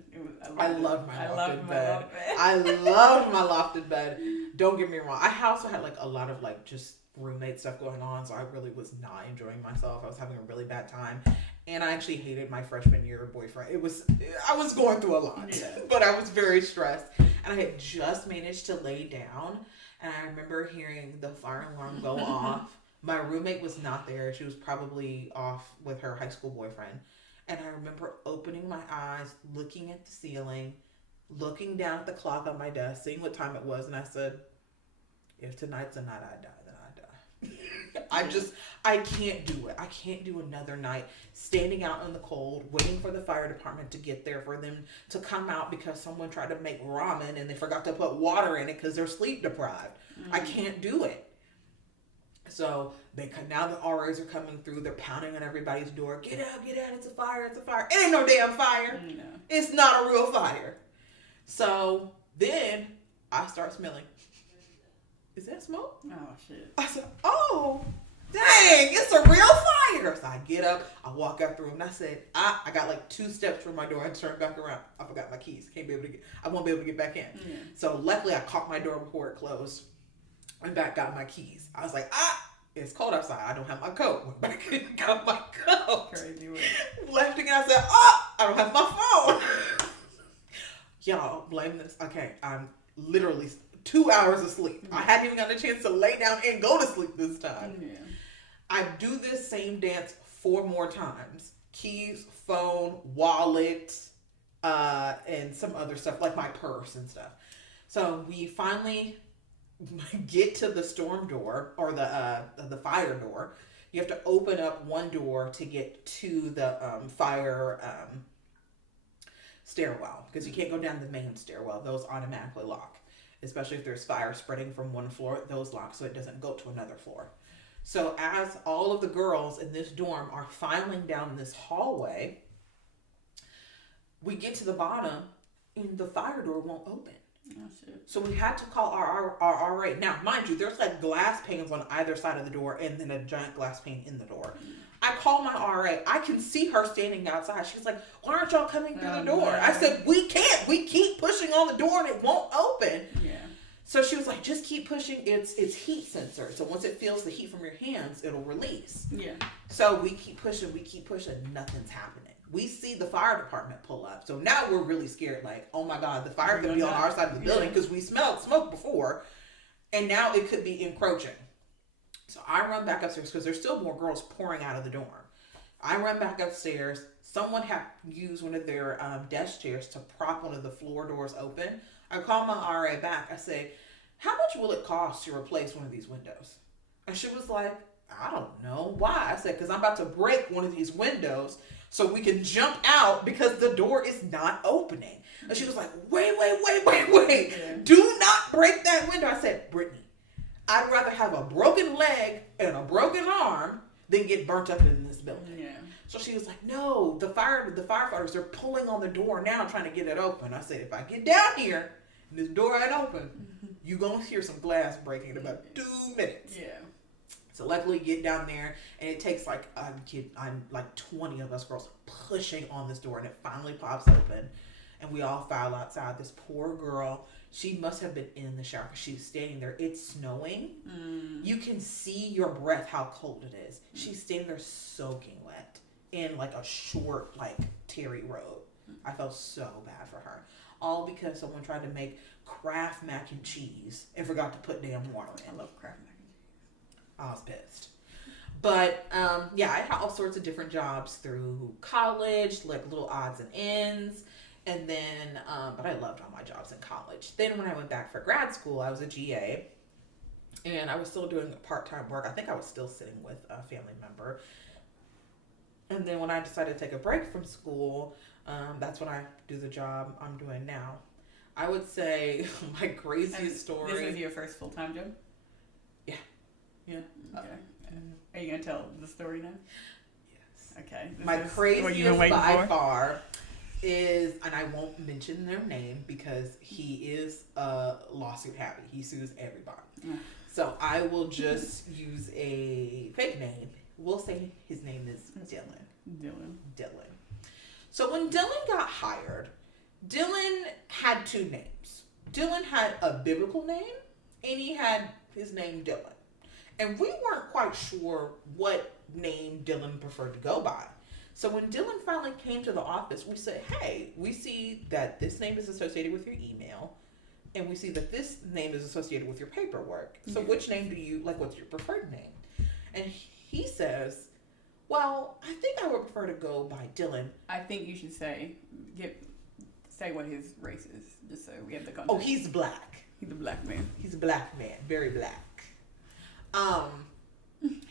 I loved my lofted bed. I loved my lofted bed. Don't get me wrong. I also had like a lot of like just roommate stuff going on, so I really was not enjoying myself. I was having a really bad time, and I actually hated my freshman year boyfriend. I was going through a lot, but I was very stressed, and I had just managed to lay down, and I remember hearing the fire alarm go off. My roommate was not there. She was probably off with her high school boyfriend, and I remember opening my eyes, looking at the ceiling, looking down at the clock on my desk, seeing what time it was, and I said, if tonight's the night I die, then I die. I can't do it. I can't do another night standing out in the cold, waiting for the fire department to get there, for them to come out because someone tried to make ramen and they forgot to put water in it because they're sleep deprived. I can't do it. So now the RAs are coming through. They're pounding on everybody's door. Get out, it's a fire, it's a fire. It ain't no damn fire. No. It's not a real fire. So then I start smelling. Is that smoke? Oh, shit. I said, oh, dang, it's a real fire. So I get up, I walk out the room, and I said, I got like 2 steps from my door. I turned back around. I forgot my keys. I won't be able to get back in. Yeah. So luckily I caught my door before it closed and back got my keys. I was like, it's cold outside. I don't have my coat. Went back and got my coat. Crazy way. Left again. I said, I don't have my phone. Y'all blame this. Okay, I'm literally 2 hours of sleep. I hadn't even gotten a chance to lay down and go to sleep this time. Yeah. I do this same dance 4 more times. Keys, phone, wallet, and some other stuff like my purse and stuff. So we finally get to the storm door or the fire door. You have to open up one door to get to the fire stairwell, because you can't go down the main stairwell. Those automatically lock. Especially if there's fire spreading from one floor, those lock so it doesn't go to another floor. So as all of the girls in this dorm are filing down this hallway, we get to the bottom and the fire door won't open. Oh, shit. So we had to call our RA. Now, mind you, there's like glass panes on either side of the door and then a giant glass pane in the door. I call my RA. I can see her standing outside. She's like, why aren't y'all coming through the door? No. I said, we can't. We keep pushing on the door and it won't open. Yeah. So she was like, just keep pushing. It's heat sensor. So once it feels the heat from your hands, it'll release. Yeah. So we keep pushing. Nothing's happening. We see the fire department pull up. So now we're really scared. Like, oh my God, the fire could be on our side of the building because we smelled smoke before. And now it could be encroaching. So I run back upstairs because there's still more girls pouring out of the dorm. I run back upstairs. Someone had used one of their desk chairs to prop one of the floor doors open. I call my RA back. I say, how much will it cost to replace one of these windows? And she was like, I don't know. Why? I said, because I'm about to break one of these windows so we can jump out because the door is not opening. And she was like, wait. Yeah. Do not break that window. I said, Brittany, I'd rather have a broken leg and a broken arm than get burnt up in this building. Yeah. So she was like, no, the firefighters are pulling on the door now trying to get it open. I said, if I get down here and this door ain't open, you're going to hear some glass breaking in about 2 minutes. Yeah. So luckily get down there and it takes like, I'm like 20 of us girls pushing on this door and it finally pops open and we all file outside. This poor girl, she must have been in the shower because she was standing there. It's snowing. You can see your breath, how cold it is. She's standing there soaking wet in like a short, like terry robe. I felt so bad for her. All because someone tried to make Kraft mac and cheese and forgot to put damn water in. I love Kraft mac and cheese. I was pissed. But yeah, I had all sorts of different jobs through college, like little odds and ends. And then, but I loved all my jobs in college. Then when I went back for grad school, I was a GA. And I was still doing part-time work. I think I was still sitting with a family member. And then when I decided to take a break from school, that's when I do the job I'm doing now. I would say my craziest story. This was your first full-time job? Yeah. Okay. Are you going to tell the story now? Yes. Okay. My craziest by far is, and I won't mention their name because he is lawsuit happy. He sues everybody. So I will just use a fake name. We'll say his name is Dylan. So when Dylan got hired, Dylan had two names. Dylan had a biblical name, and he had his name Dylan. And we weren't quite sure what name Dylan preferred to go by. So when Dylan finally came to the office, we said, hey, we see that this name is associated with your email, and we see that this name is associated with your paperwork. So which name do you, like, what's your preferred name? And he says, well, I think I would prefer to go by Dylan. I think you should say what his race is, just so we have the context. Oh, he's black. He's a black man. He's a black man, very black.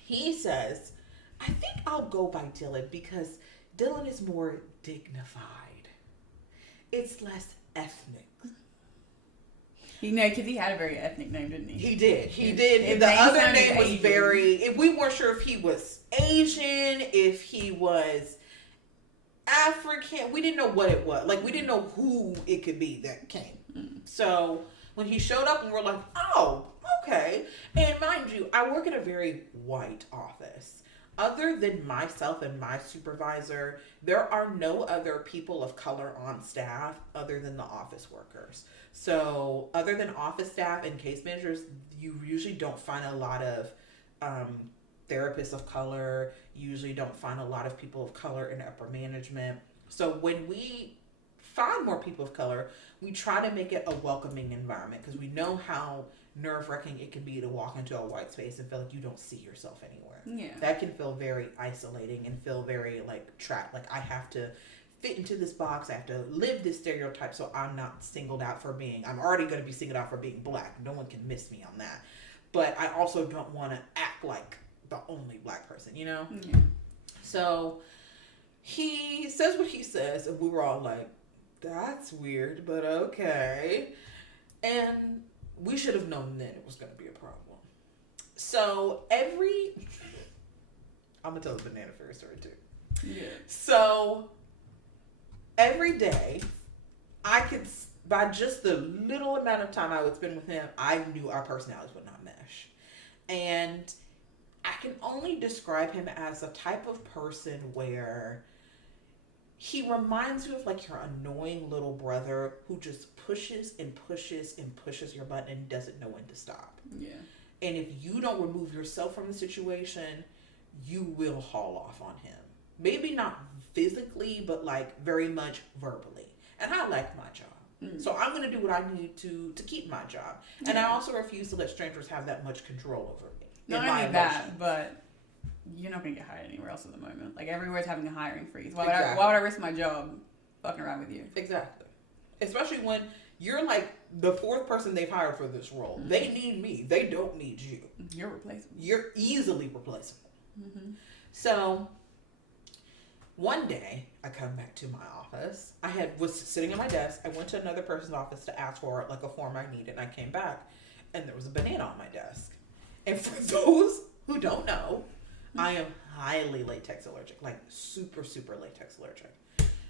He says, I think I'll go by Dylan because Dylan is more dignified. It's less ethnic. Because he had a very ethnic name, didn't he? He did. The other name was very... We weren't sure if he was Asian, if he was African. We didn't know what it was. Like, we didn't know who it could be that came. So when he showed up, and we're like, oh, okay. And mind you, I work in a very white office. Other than myself and my supervisor, there are no other people of color on staff other than the office workers. So other than office staff and case managers, you usually don't find a lot of therapists of color. You usually don't find a lot of people of color in upper management. So when we find more people of color, we try to make it a welcoming environment because we know how nerve-wracking it can be to walk into a white space and feel like you don't see yourself anywhere. Yeah. That can feel very isolating and feel very like trapped. Like I have to fit into this box. I have to live this stereotype so I'm not singled out for being, I'm already going to be singled out for being black. No one can miss me on that. But I also don't want to act like the only black person, you know? Yeah. So he says what he says and we were all like, that's weird, but okay. And we should have known then it was going to be a problem. So I'm going to tell the banana fairy story too. Yeah. So every day, I could, by just the little amount of time I would spend with him, I knew our personalities would not mesh. And I can only describe him as a type of person where he reminds you of like your annoying little brother who just pushes and pushes and pushes your button and doesn't know when to stop. Yeah. And if you don't remove yourself from the situation, you will haul off on him. Maybe not physically, but like very much verbally. And I like my job. Mm-hmm. So I'm going to do what I need to keep my job. Yeah. And I also refuse to let strangers have that much control over me. Not only that, but you're not going to get hired anywhere else at the moment. Like everywhere's having a hiring freeze. Why would I risk my job fucking around with you? Exactly. Especially when you're like the fourth person they've hired for this role. Mm-hmm. They need me. They don't need you. You're replaceable. You're easily replaceable. Mm-hmm. So one day I come back to my office. I was sitting at my desk. I went to another person's office to ask for like a form I needed. And I came back and there was a banana on my desk. And for those who don't know, I am highly latex allergic, like super, super latex allergic.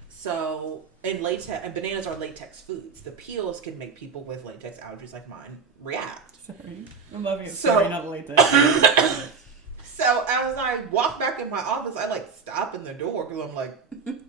So, and bananas are latex foods. The peels can make people with latex allergies like mine react. Sorry. I love you. Sorry, not latex. So as I walk back in my office, I like stop in the door because I'm like,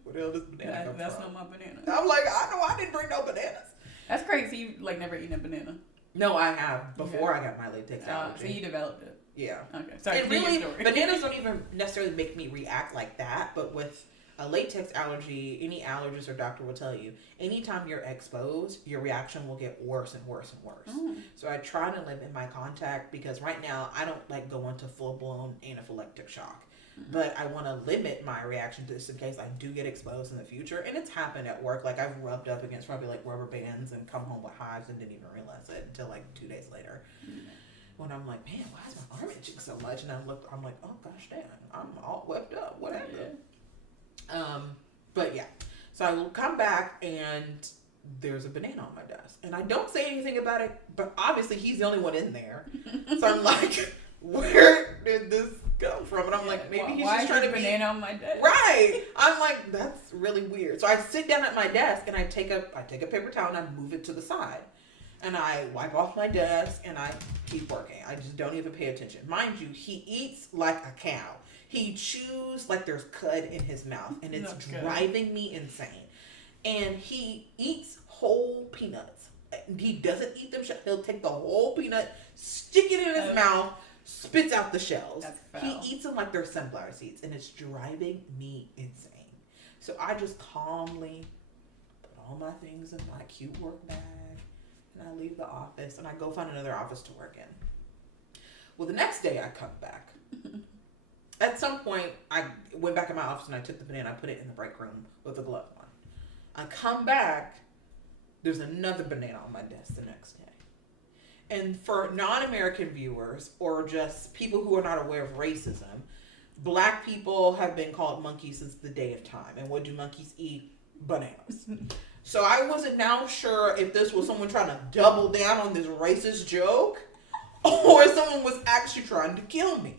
where the hell does banana come that's from? not my banana. I'm like, I know I didn't bring no bananas. That's crazy. You've like never eaten a banana. No, I have before I got my latex allergy. So you developed it. Yeah. Okay. Sorry. And really, bananas don't even necessarily make me react like that, but with a latex allergy, any allergist or doctor will tell you, anytime you're exposed, your reaction will get worse and worse and worse. Mm. So I try to limit my contact because right now I don't like go into full-blown anaphylactic shock. Mm-hmm. But I want to limit my reaction just in case I do get exposed in the future. And it's happened at work. Like I've rubbed up against probably like rubber bands and come home with hives and didn't even realize it until like 2 days later. Mm-hmm. When I'm like, man, why is my arm itching so much? And I'm like, oh gosh, damn, I'm all webbed up. What happened? Yeah. But yeah, so I will come back and there's a banana on my desk, and I don't say anything about it. But obviously, he's the only one in there, so I'm like, where did this come from? And I'm like, maybe he's why just trying to be banana on my desk. right. I'm like, that's really weird. So I sit down at my desk and I take a paper towel and I move it to the side. And I wipe off my desk and I keep working. I just don't even pay attention. Mind you, he eats like a cow. He chews like there's cud in his mouth. And it's driving me insane. And he eats whole peanuts. He doesn't eat them. He'll take the whole peanut, stick it in his mouth, spits out the shells. He eats them like they're sunflower seeds. And it's driving me insane. So I just calmly put all my things in my cute work bag. And I leave the office and I go find another office to work in. Well, the next day I come back. At some point, I went back in my office and I took the banana, I put it in the break room with the glove on. I come back, there's another banana on my desk the next day. And for non-American viewers or just people who are not aware of racism, Black people have been called monkeys since the day of time. And what do monkeys eat? Bananas. So I wasn't now sure if this was someone trying to double down on this racist joke or if someone was actually trying to kill me.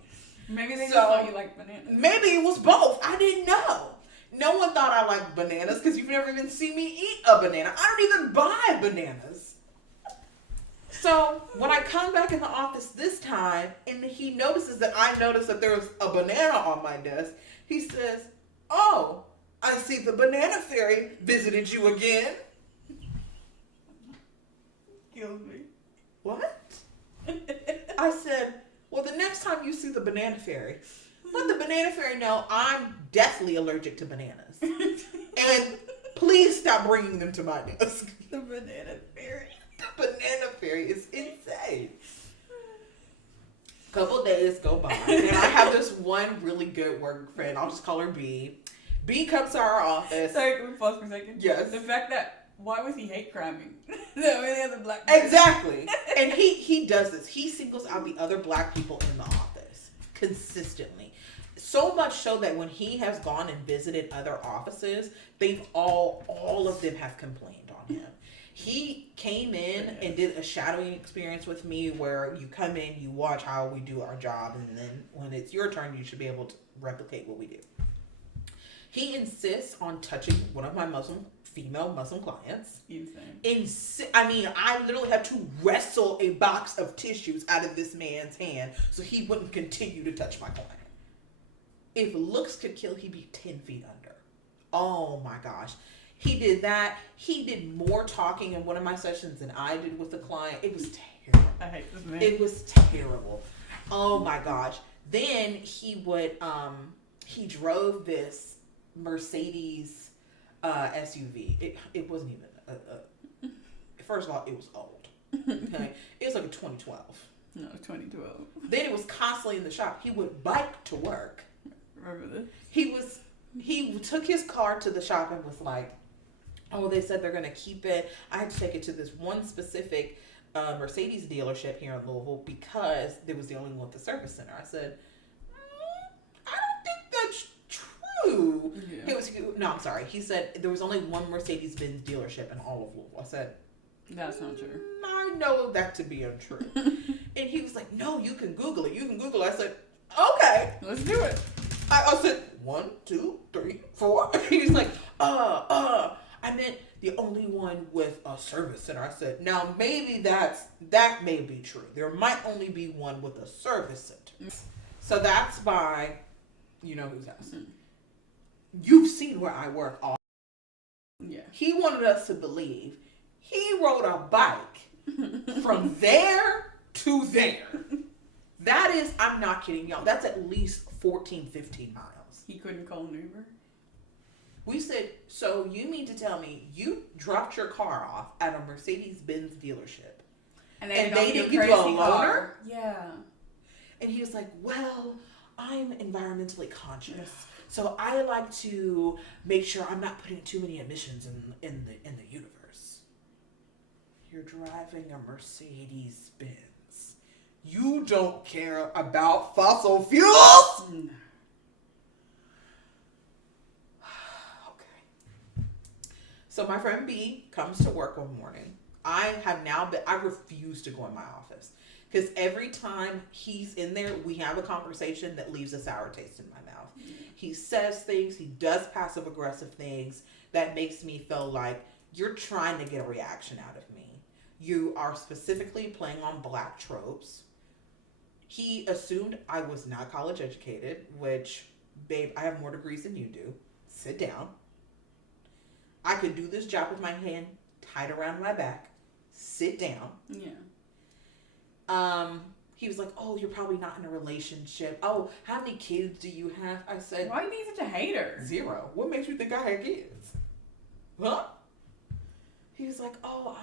Maybe they just thought you liked bananas. Maybe it was both. I didn't know. No one thought I liked bananas because you've never even seen me eat a banana. I don't even buy bananas. So when I come back in the office this time and he notices that I noticed that there's a banana on my desk, he says, "Oh, I see the banana fairy visited you again." Kills me. What? I said, well, the next time you see the banana fairy, let the banana fairy know I'm deathly allergic to bananas. And please stop bringing them to my desk. The banana fairy. The banana fairy is insane. Couple days go by, and I have this one really good work friend. I'll just call her B. B comes to our office. Sorry, can we pause for a second? Yes. The fact that, why was he hate criming the only other Black person? Exactly. And he does this. He singles out the other Black people in the office consistently. So much so that when he has gone and visited other offices, they've all of them have complained on him. He came in and did a shadowing experience with me where you come in, you watch how we do our job, and then when it's your turn, you should be able to replicate what we do. He insists on touching one of my female Muslim clients. Insane. I literally had to wrestle a box of tissues out of this man's hand so he wouldn't continue to touch my client. If looks could kill, he'd be 10 feet under. Oh my gosh. He did that. He did more talking in one of my sessions than I did with the client. It was terrible. I hate this man. It was terrible. Oh my gosh. Then he would, he drove this Mercedes SUV. It wasn't even first of all, it was old. Okay. It was like a 2012. No, 2012. Then it was constantly in the shop. He would bike to work. Remember this? He took his car to the shop and was like, oh, they said they're going to keep it. I had to take it to this one specific Mercedes dealership here in Louisville because there was the only one with the service center. I said, I don't think that's true. Yeah. I'm sorry. He said there was only one Mercedes-Benz dealership in all of Louisville. I said, that's not true. I know that to be untrue. And he was like, no, you can Google it. I said, okay. Let's do it. I said, 1, 2, 3, 4. He's like, I meant the only one with a service center. I said, now maybe that may be true. There might only be one with a service center. So that's by, you know whose house. Mm-hmm. You've seen where I work all. Yeah. He wanted us to believe he rode a bike from there to there. That is, I'm not kidding y'all. That's at least 14, 15 miles. He couldn't call an Uber? We said, so you mean to tell me you dropped your car off at a Mercedes-Benz dealership and they didn't give you a loaner? Car. Yeah. And he was like, well, I'm environmentally conscious. So I like to make sure I'm not putting too many emissions in the universe. You're driving a Mercedes-Benz. You don't care about fossil fuels? No. So my friend B comes to work one morning. I refuse to go in my office. Because every time he's in there, we have a conversation that leaves a sour taste in my mouth. He says things, he does passive aggressive things that makes me feel like you're trying to get a reaction out of me. You are specifically playing on black tropes. He assumed I was not college educated, which, babe, I have more degrees than you do. Sit down. I could do this job with my hand tied around my back. Sit down. Yeah. He was like, oh, you're probably not in a relationship. Oh, how many kids do you have? I said, why are you being such a hater? 0. What makes you think I had kids? Huh? He was like, oh,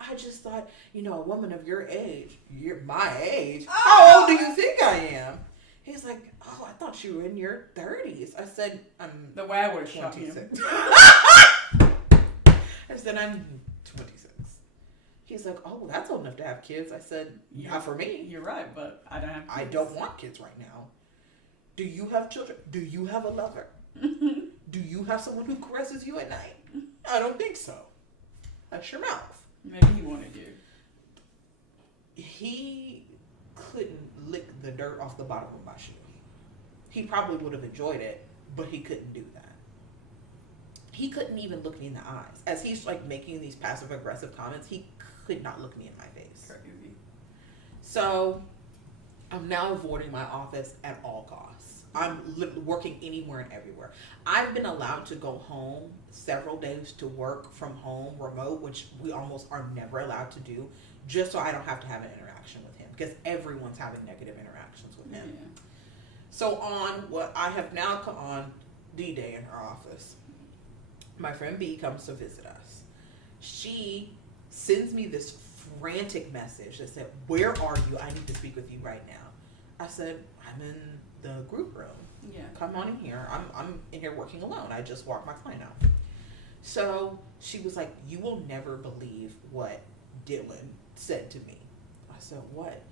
I just thought, a woman of your age, you're my age. Oh! How old do you think I am? He's like, oh, I thought you were in your 30s. I said, I'm the way I would have shot him. 26. I said, I'm 26. He's like, oh, that's old enough to have kids. I said, not for me. You're right, but I don't have kids. I don't want kids right now. Do you have children? Do you have a lover? Do you have someone who caresses you at night? I don't think so. Hush your mouth. Maybe he wanted you. He couldn't lick the dirt off the bottom of my shoe. He probably would have enjoyed it, but he couldn't do that. He couldn't even look me in the eyes. As he's like making these passive aggressive comments, he could not look me in my face. Crazy. So I'm now avoiding my office at all costs. I'm working anywhere and everywhere. I've been allowed to go home several days to work from home remote, which we almost are never allowed to do, just so I don't have to have an interaction with him, because everyone's having negative interactions with him. Yeah. So on what I have now come on D-Day in her office, my friend B comes to visit us. She sends me this frantic message that said, where are you? I need to speak with you right now. I said, I'm in the group room. Yeah. Come on in here. I'm in here working alone. I just walked my client out. So she was like, you will never believe what Dylan said to me. I said, what?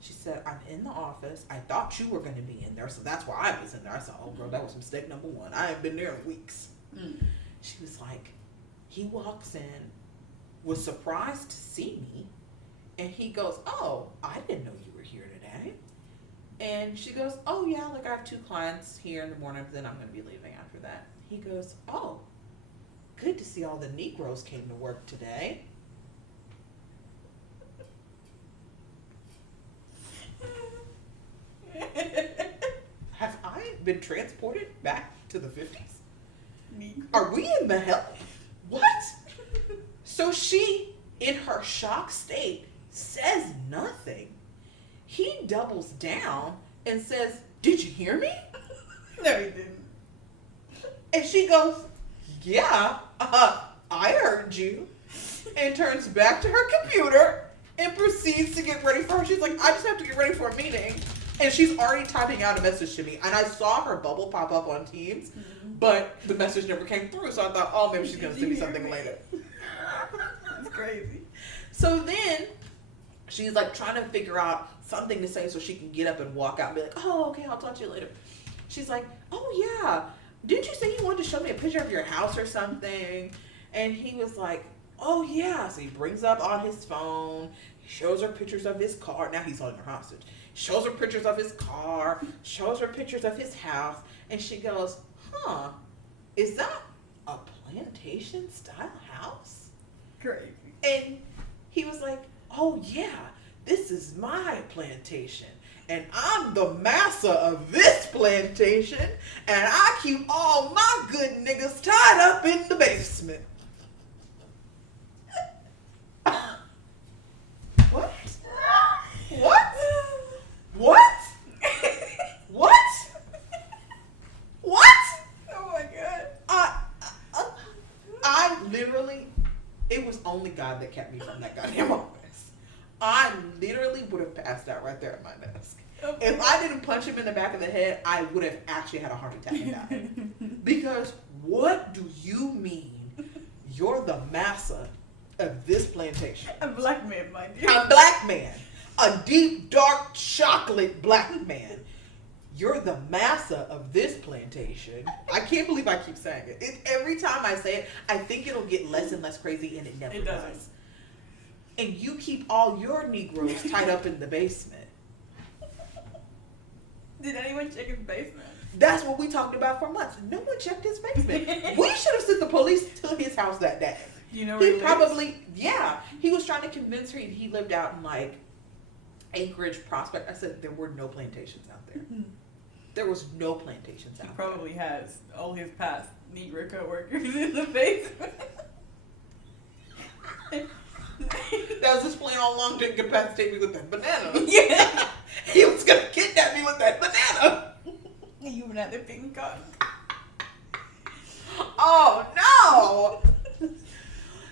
She said, I'm in the office. I thought you were going to be in there, so that's why I was in there. I said, oh, girl, that was mistake number 1. I haven't been there in weeks. She was like, he walks in, was surprised to see me, and he goes, oh, I didn't know you were here today. And she goes, oh, yeah, like I have 2 clients here in the morning, but then I'm going to be leaving after that. He goes, oh, good to see all the Negroes came to work today. Have I been transported back to the 50s? Are we in the hell? What? So she, in her shocked state, says nothing. He doubles down and says, did you hear me? No, he didn't. And she goes, yeah, I heard you. And turns back to her computer and proceeds to get ready for her. She's like, I just have to get ready for a meeting. And she's already typing out a message to me. And I saw her bubble pop up on Teams, but the message never came through. So I thought, oh, maybe she's going to send me something later. That's crazy. So then she's like trying to figure out something to say so she can get up and walk out and be like, oh, okay, I'll talk to you later. She's like, oh, yeah. Didn't you say you wanted to show me a picture of your house or something? And he was like, oh, yeah. So he brings up on his phone. He shows her pictures of his car. Now he's holding her hostage. Shows her pictures of his car. Shows her pictures of his house. And she goes, huh, is that a plantation-style house? Crazy. And he was like, oh, yeah, this is my plantation. And I'm the master of this plantation. And I keep all my good niggas tied up in the basement. What? What? What? What? What? Oh my god. I literally, it was only God that kept me from that goddamn office. I literally would have passed out right there at my desk. Okay. If I didn't punch him in the back of the head, I would have actually had a heart attack and died. Because what do you mean you're the massa of this plantation? A black man, mind you. A black man. A deep, dark, chocolate black man. You're the massa of this plantation. I can't believe I keep saying it. Every time I say it, I think it'll get less and less crazy, and it never does. and you keep all your Negroes tied up in the basement. Did anyone check his basement? That's what we talked about for months. No one checked his basement. We should have sent the police to his house that day. Do you know where He probably, he was trying to convince her he lived out in like Anchorage, Prospect. I said there were no plantations out there. There was no plantations He out there. probably has all his past Negro co-workers in the basement. That was just playing all along to incapacitate me with that banana. Yeah. He was gonna kidnap me with that banana. You were not the pink cotton. Oh no!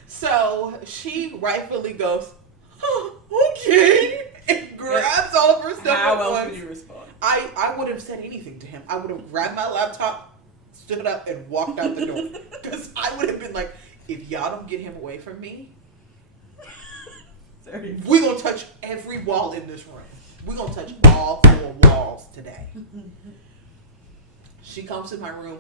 So she rightfully goes, oh, okay, and grabs all of her stuff. How else would you respond? I would have said anything to him. I would have grabbed my laptop, stood up, and walked out the door. Because I would have been like, if y'all don't get him away from me, we're going to touch every wall in this room. We're going to touch all 4 walls today. She comes in my room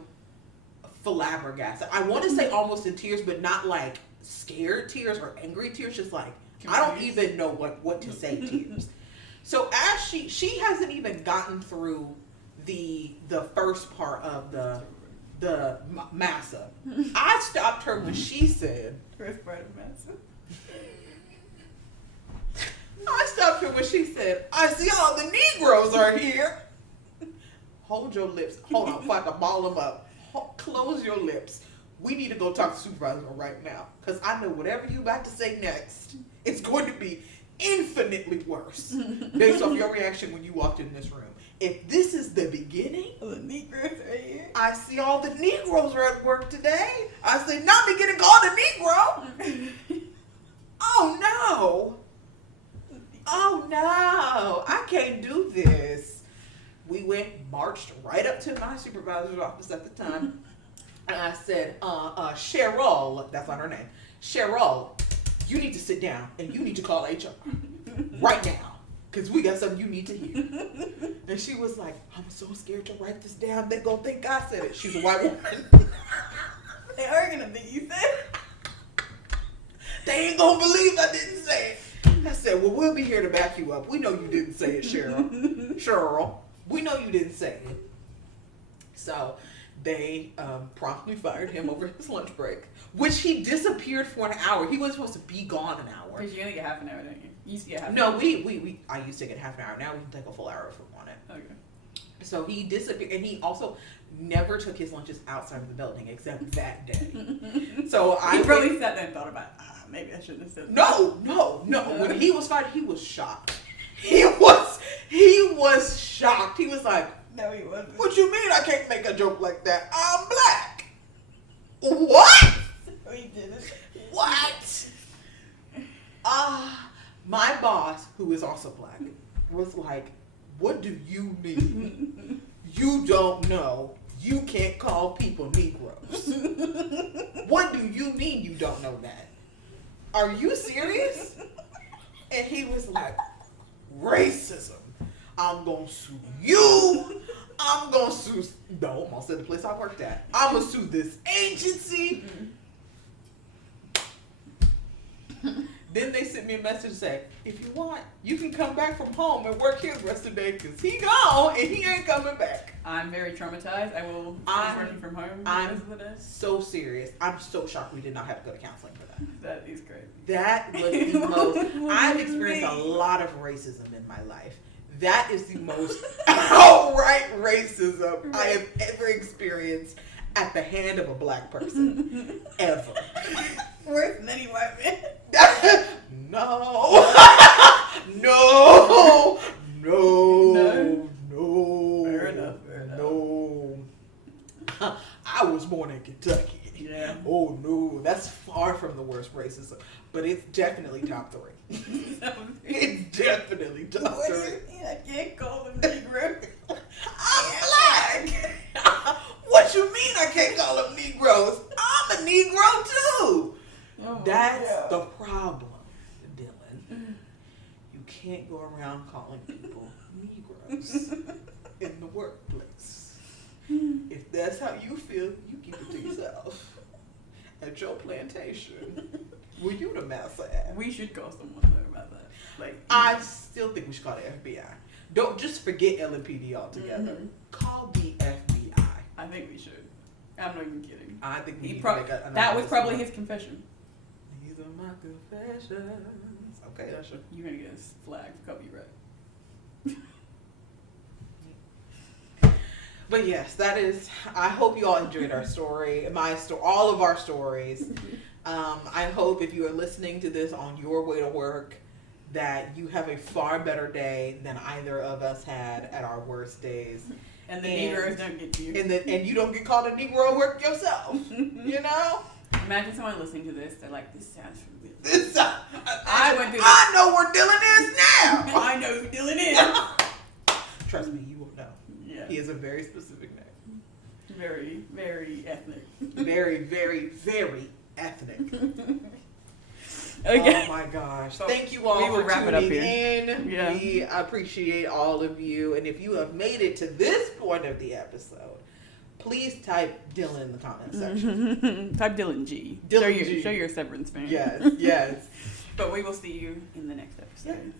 flabbergasted. I want to say almost in tears, but not like scared tears or angry tears. Just like, I don't even know what to say tears. So as she hasn't even gotten through the first part of the massa. I stopped her when she said, First part of massa. I stopped her when she said, I see all the Negroes are here. Hold your lips. Hold on, before I can ball them up. Close your lips. We need to go talk to supervisor right now. Because I know whatever you about to say next, it's going to be infinitely worse based off your reaction when you walked in this room. If this is the beginning, The Negroes are here. I see all the Negroes are at work today. I say, not me getting called a Negro. Oh no. Oh no. I can't do this. We marched right up to my supervisor's office at the time. And I said, Cheryl, that's not her name. Cheryl, you need to sit down and you need to call HR right now. Because we got something you need to hear. And she was like, I'm so scared to write this down. They're going to think I said it. She's a white woman. They are going to think you said it. They ain't going to believe I didn't say it. I said, well, we'll be here to back you up. We know you didn't say it, Cheryl. Cheryl, we know you didn't say it. So they promptly fired him over his lunch break, which he disappeared for an hour. He wasn't supposed to be gone an hour. Because you only get half an hour, don't you? You used to get half an No, hour. I used to get half an hour. Now we can take a full hour if we want it. Okay. So he disappeared, and he also never took his lunches outside of the building except that day. So He probably sat there and thought about, maybe I shouldn't have said that. No. When he was fired, he was shocked. He was shocked. He was like, No, he wasn't. what you mean I can't make a joke like that? I'm black. What? No, he didn't. What? My boss, who is also black, was like, what do you mean? You don't know. You can't call people Negroes. What do you mean you don't know that? Are you serious? And he was like, racism. I'm going to sue you. I'm going to sue, no, I'm going to sue the place I worked at. I'm going to sue this agency. Then they sent me a message saying, if you want, you can come back from home and work here the rest of the day because he gone and he ain't coming back. I'm very traumatized. I will finish working from home. I'm so serious. I'm so shocked we did not have to go to counseling for that. That is crazy. That was the most, I've experienced a lot of racism in my life. That is the most outright racism I have ever experienced at the hand of a black person. Ever. Worse than any white man. No. Fair enough. No. I was born in Kentucky. Yeah. Oh no, that's far from the worst racism, but it's definitely top 3. It's definitely top 3. What do you mean I can't call them Negro? I'm black. What you mean I can't call them Negroes? I'm a Negro too. Oh, That's the problem, Dylan. You can't go around calling people Negroes in the workplace. If that's how you feel, you keep it to yourself. At your plantation, Well, you the mess ass. We should call someone though about that. Like, I still think we should call the FBI. Don't just forget LMPD altogether. Mhm. Call the FBI. I think we should. I'm not even kidding. I think we He need pro- to make a, that was probably his confession. These are my confessions. Okay, Usher. You're gonna get us flagged for copyright. But yes, that is. I hope you all enjoyed our story, all of our stories. I hope if you are listening to this on your way to work, that you have a far better day than either of us had at our worst days. And the Negroes don't get you. And you don't get called a Negro at work yourself. You know? Imagine someone listening to this, they're like, this sounds familiar. I know where Dylan is now. I know who Dylan is. Trust me, you will know. Yeah. He is a very specific name. Very, very ethnic. Very, very, very ethnic. Okay. Oh my gosh. So thank you all for wrap it up tuning here. in. Yeah. We appreciate all of you. And if you have made it to this point of the episode, please type Dylan in the comment section. Type Dylan G. Dylan G. Show your Severance fan. Yes, yes. But we will see you in the next episode. Yeah.